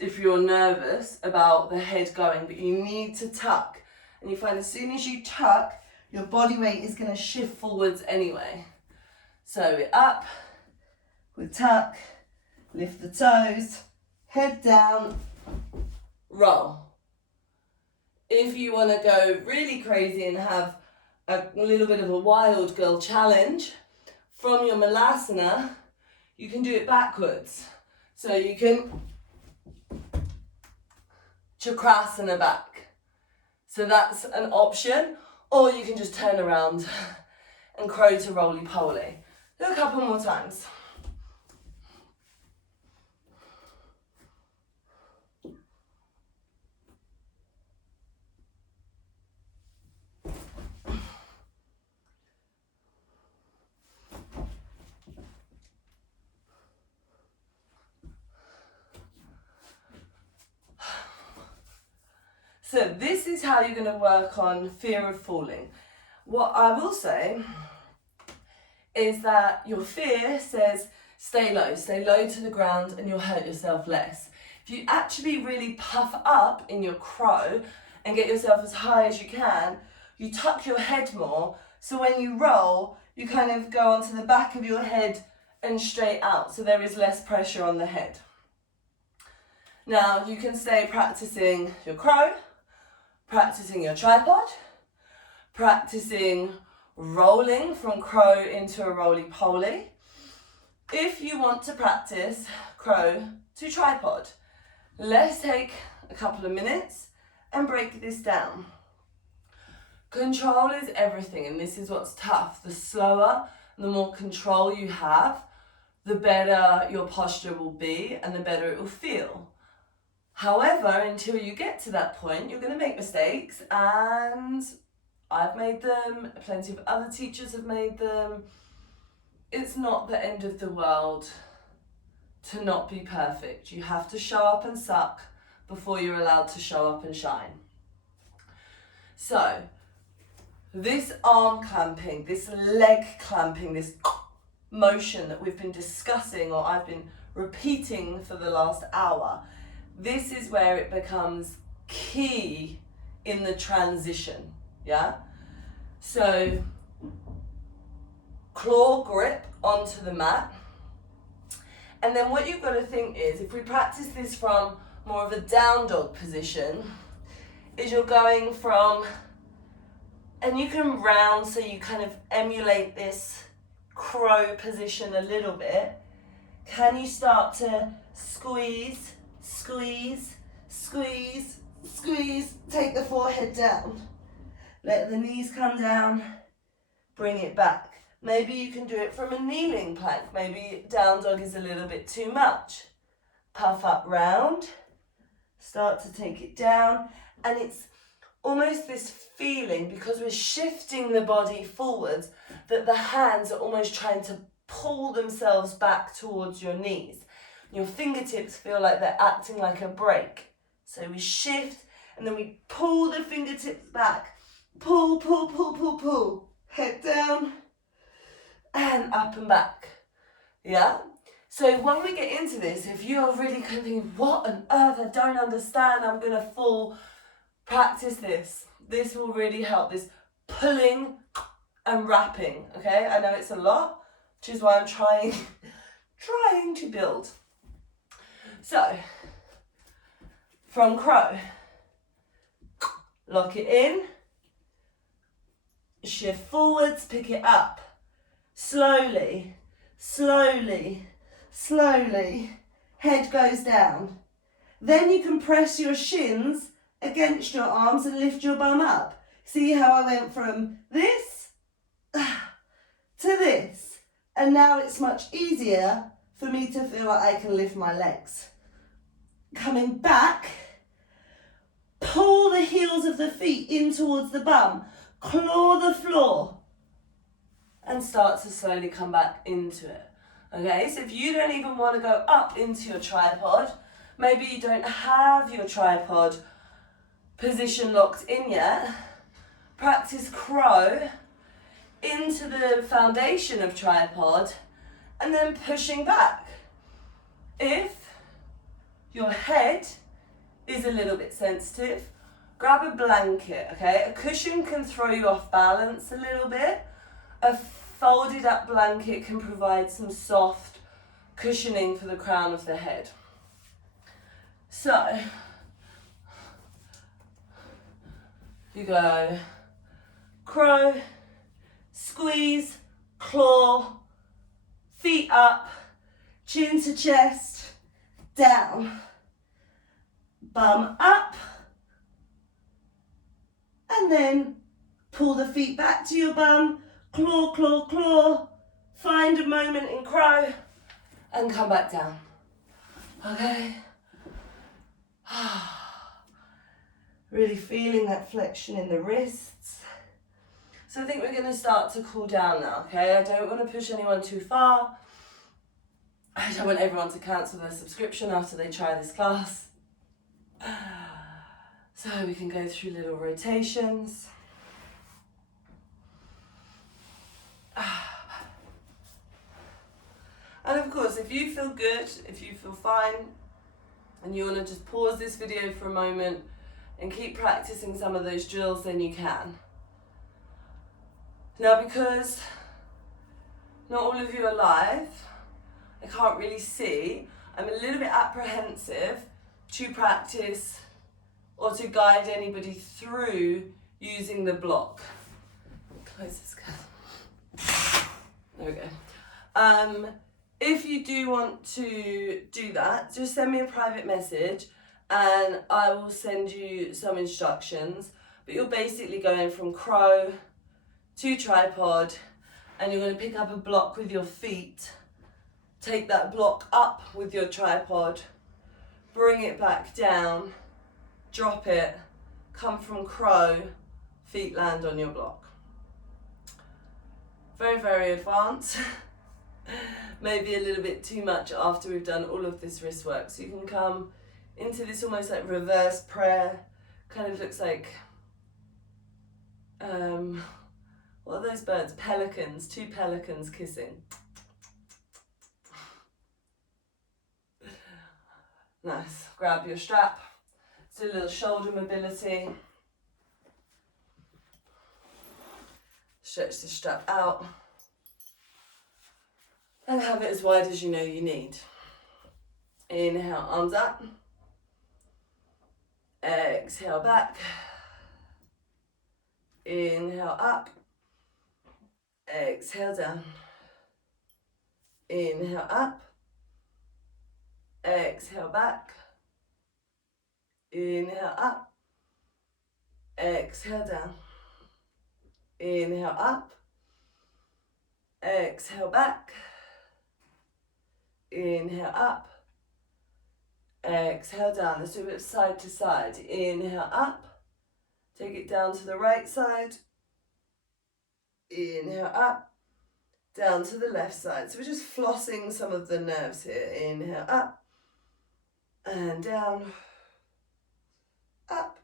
if you're nervous about the head going, but you need to tuck. And you find as soon as you tuck, your body weight is going to shift forwards anyway. So we're up, we tuck, lift the toes, head down, roll. If you want to go really crazy and have a little bit of a wild girl challenge, from your malasana, you can do it backwards. So you can chakrasana back. So that's an option, or you can just turn around and crow to roly-poly. Do a couple more times. So this is how you're going to work on fear of falling. What I will say is that your fear says stay low to the ground and you'll hurt yourself less. If you actually really puff up in your crow and get yourself as high as you can, you tuck your head more, so when you roll, you kind of go onto the back of your head and straight out, so there is less pressure on the head. Now you can stay practicing your crow, practicing your tripod, practicing rolling from crow into a roly-poly. If you want to practice crow to tripod, let's take a couple of minutes and break this down. Control is everything, and this is what's tough. The slower, the more control you have, the better your posture will be and the better it will feel. However, until you get to that point, you're going to make mistakes, and I've made them, plenty of other teachers have made them. It's not the end of the world to not be perfect. You have to show up and suck before you're allowed to show up and shine. So, this arm clamping, this leg clamping, this motion that we've been discussing, or I've been repeating for the last hour, this is where it becomes key in the transition, yeah? So, claw grip onto the mat. And then what you've got to think is, if we practice this from more of a down dog position, is you're going from, and you can round so you kind of emulate this crow position a little bit. Can you start to squeeze, squeeze, squeeze, squeeze, take the forehead down. Let the knees come down, bring it back. Maybe you can do it from a kneeling plank. Maybe down dog is a little bit too much. Puff up round, start to take it down, and it's almost this feeling, because we're shifting the body forwards, that the hands are almost trying to pull themselves back towards your knees. Your fingertips feel like they're acting like a brake. So we shift and then we pull the fingertips back. Pull, pull, pull, pull, pull. Head down and up and back. Yeah? So when we get into this, if you're really kind of thinking, what on earth, I don't understand, I'm going to fall, practice this. This will really help, this pulling and wrapping, okay? I know it's a lot, which is why I'm trying to build. So, from crow, lock it in, shift forwards, pick it up, slowly, slowly, slowly, head goes down. Then you can press your shins against your arms and lift your bum up. See how I went from this to this, and now it's much easier for me to feel like I can lift my legs. Coming back, pull the heels of the feet in towards the bum, claw the floor, and start to slowly come back into it. Okay, so if you don't even want to go up into your tripod, maybe you don't have your tripod position locked in yet, practice crow into the foundation of tripod and then pushing back. If your head is a little bit sensitive, grab a blanket, okay? A cushion can throw you off balance a little bit. A folded up blanket can provide some soft cushioning for the crown of the head. So, you go crow, squeeze, claw, feet up, chin to chest, down, bum up, and then pull the feet back to your bum, claw, claw, claw, find a moment in crow, and come back down. Okay? Really feeling that flexion in the wrists. So I think we're going to start to cool down now, okay? I don't want to push anyone too far. I don't want everyone to cancel their subscription after they try this class. So we can go through little rotations. And of course, if you feel good, if you feel fine, and you want to just pause this video for a moment and keep practicing some of those drills, then you can. Now, because Not all of you are live. I can't really see. I'm a little bit apprehensive to practice or to guide anybody through using the block. Close this guy. There we go. If you do want to do that, just send me a private message and I will send you some instructions. But you're basically going from crow to tripod, and you're going to pick up a block with your feet, take that block up with your tripod, bring it back down, drop it, come from crow, feet land on your block. Very, very advanced. Maybe a little bit too much after we've done all of this wrist work. So you can come into this almost like reverse prayer. Kind of looks like, what are those birds? Pelicans, 2 pelicans kissing. Nice. Grab your strap. Do a little shoulder mobility. Stretch the strap out. And have it as wide as you know you need. Inhale, arms up. Exhale, back. Inhale, up. Exhale, down. Inhale, up. Exhale, back. Inhale, up. Exhale, down. Inhale, up. Exhale, back. Inhale, up. Exhale, down. Let's do a bit of side to side. Inhale, up. Take it down to the right side. Inhale, up. Down to the left side. So we're just flossing some of the nerves here. Inhale, up. And down. Up.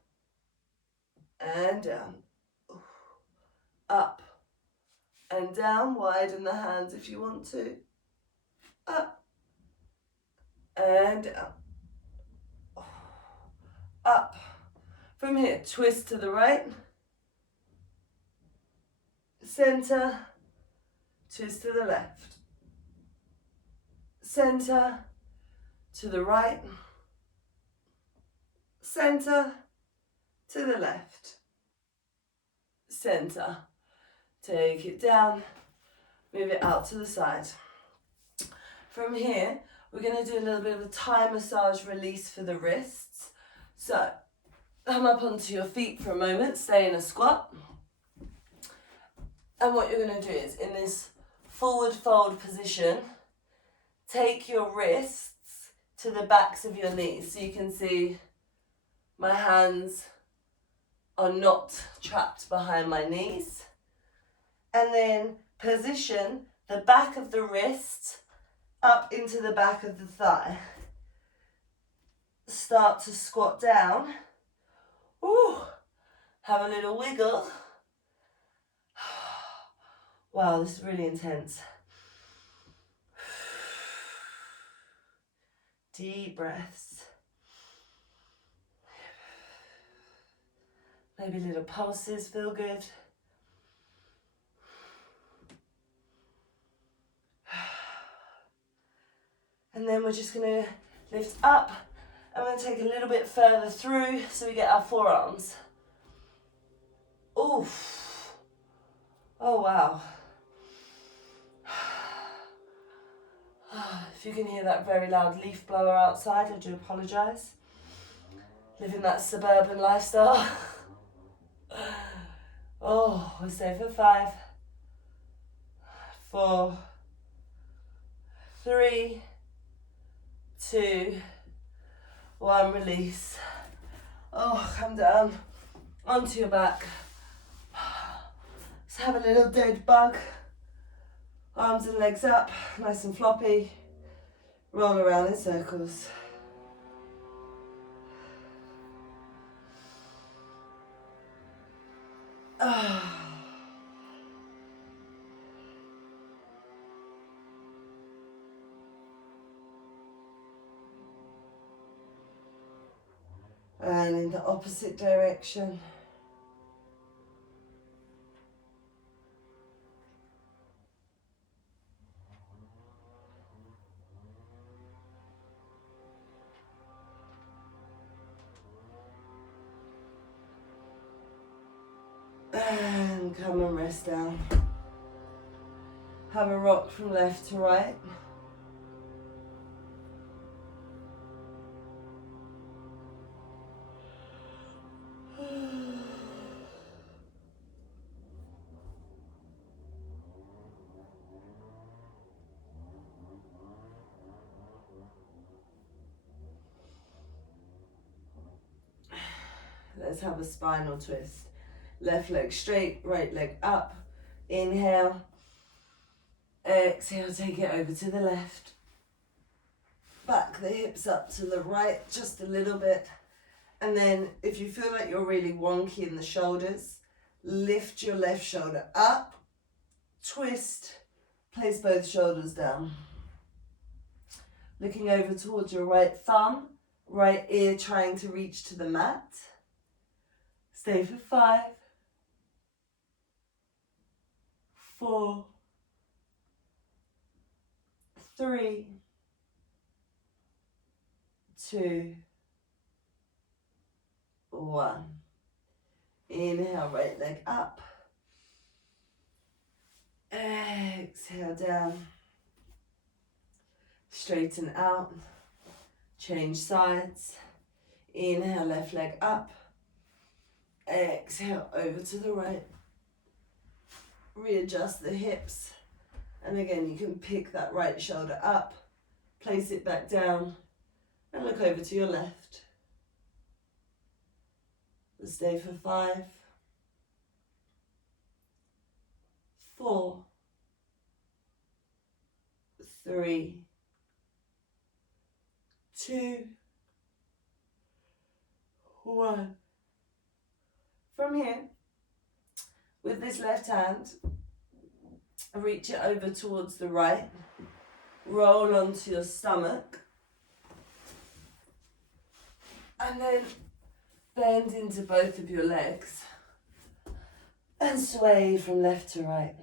And down. Up. And down. Widen the hands if you want to. Up. And down. Up. From here, twist to the right. Center. Twist to the left. Center. To the right. Center. To the left. Center. Take it down. Move it out to the side. From here, we're going to do a little bit of a Thai massage release for the wrists. So, come up onto your feet for a moment, stay in a squat. And what you're going to do is, in this forward fold position, take your wrists to the backs of your knees. So you can see my hands are not trapped behind my knees. And then position the back of the wrist up into the back of the thigh. Start to squat down. Ooh, have a little wiggle. Wow, this is really intense. Deep breaths. Maybe little pulses feel good. And then we're just going to lift up. I'm going to take a little bit further through so we get our forearms. Oof. Oh, wow. If you can hear that very loud leaf blower outside, I do apologise. Living that suburban lifestyle. Oh, we'll stay for 5, 4, 3, 2, 1, release. Oh, come down onto your back. Let's have a little dead bug. Arms and legs up, nice and floppy. Roll around in circles. And in the opposite direction. And come and rest down. Have a rock from left to right. Let's have a spinal twist. Left leg straight, right leg up. Inhale. Exhale, take it over to the left. Back the hips up to the right just a little bit. And then if you feel like you're really wonky in the shoulders, lift your left shoulder up, twist, place both shoulders down. Looking over towards your right thumb, right ear trying to reach to the mat. Stay for 5, 4, 3, 2, 1. Inhale, right leg up. Exhale down. Straighten out. Change sides. Inhale, left leg up. Exhale, over to the right. Readjust the hips. And again, you can pick that right shoulder up, place it back down, and look over to your left. Stay for 5, 4, 3, 2, 1. From here, with this left hand, reach it over towards the right, roll onto your stomach, and then bend into both of your legs and sway from left to right.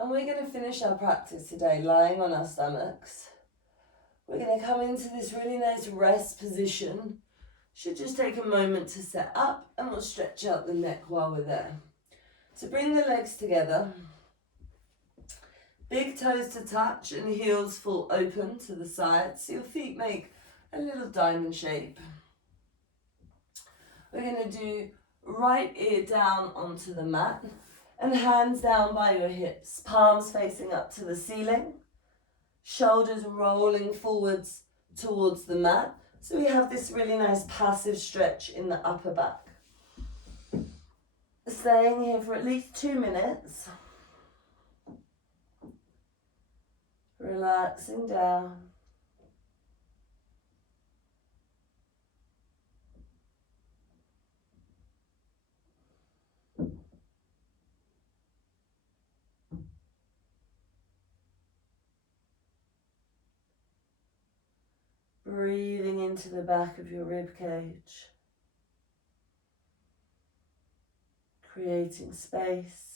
And we're going to finish our practice today lying on our stomachs. We're going to come into this really nice rest position. Should just take a moment to set up, and we'll stretch out the neck while we're there. So bring the legs together. Big toes to touch and heels fall open to the sides. So your feet make a little diamond shape. We're going to do right ear down onto the mat. And hands down by your hips, palms facing up to the ceiling, shoulders rolling forwards towards the mat. So we have this really nice passive stretch in the upper back. Staying here for at least 2 minutes. Relaxing down. Breathing into the back of your rib cage, creating space.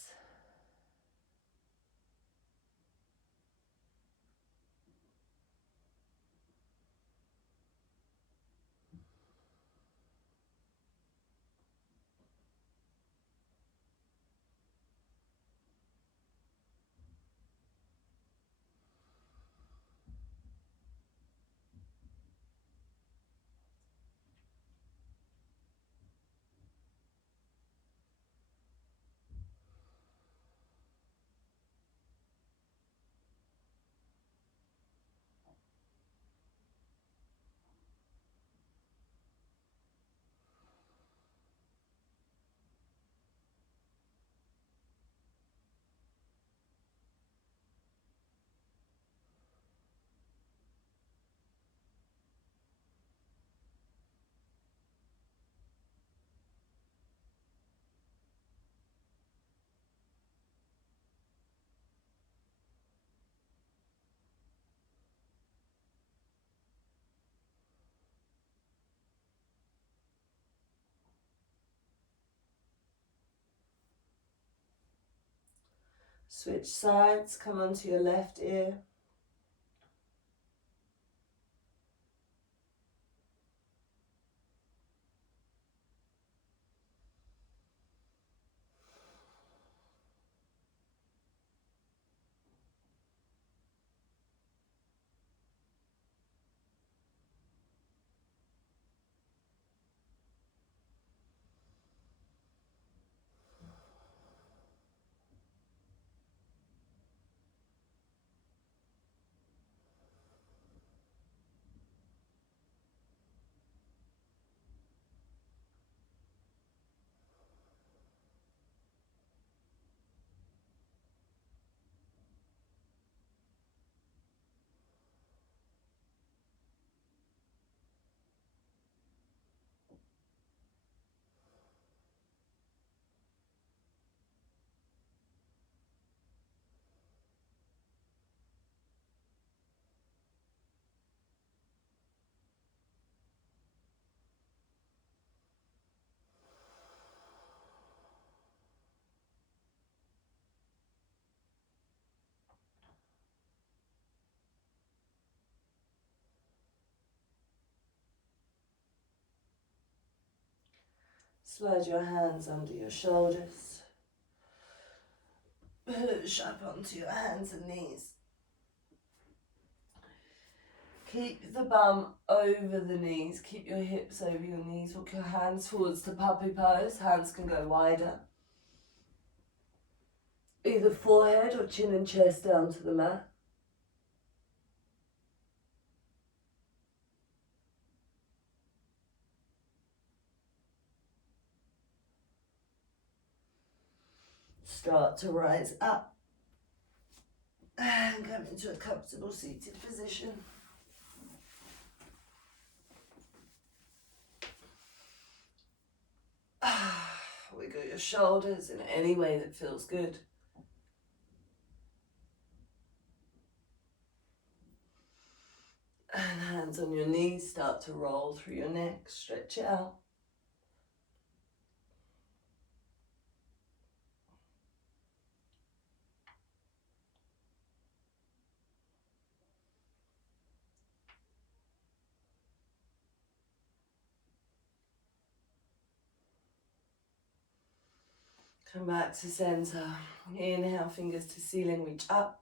Switch sides, come onto your left ear. Slide your hands under your shoulders. Push up onto your hands and knees. Keep the bum over the knees. Keep your hips over your knees. Walk your hands forwards to puppy pose. Hands can go wider. Either forehead or chin and chest down to the mat. Start to rise up and come into a comfortable seated position. Wiggle your shoulders in any way that feels good. And hands on your knees, start to roll through your neck, stretch it out. Come back to center. Inhale, fingers to ceiling, reach up.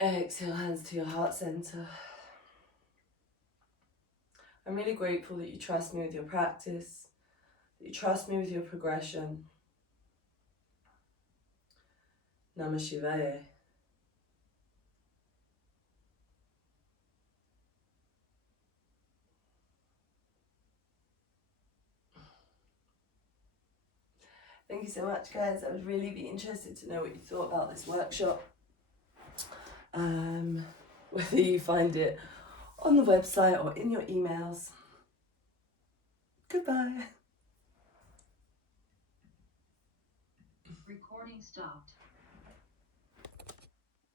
Exhale, hands to your heart center. I'm really grateful that you trust me with your practice, that you trust me with your progression. Namah Shivaya. Thank you so much, guys. I would really be interested to know what you thought about this workshop. Whether you find it on the website or in your emails. Goodbye. Recording stopped.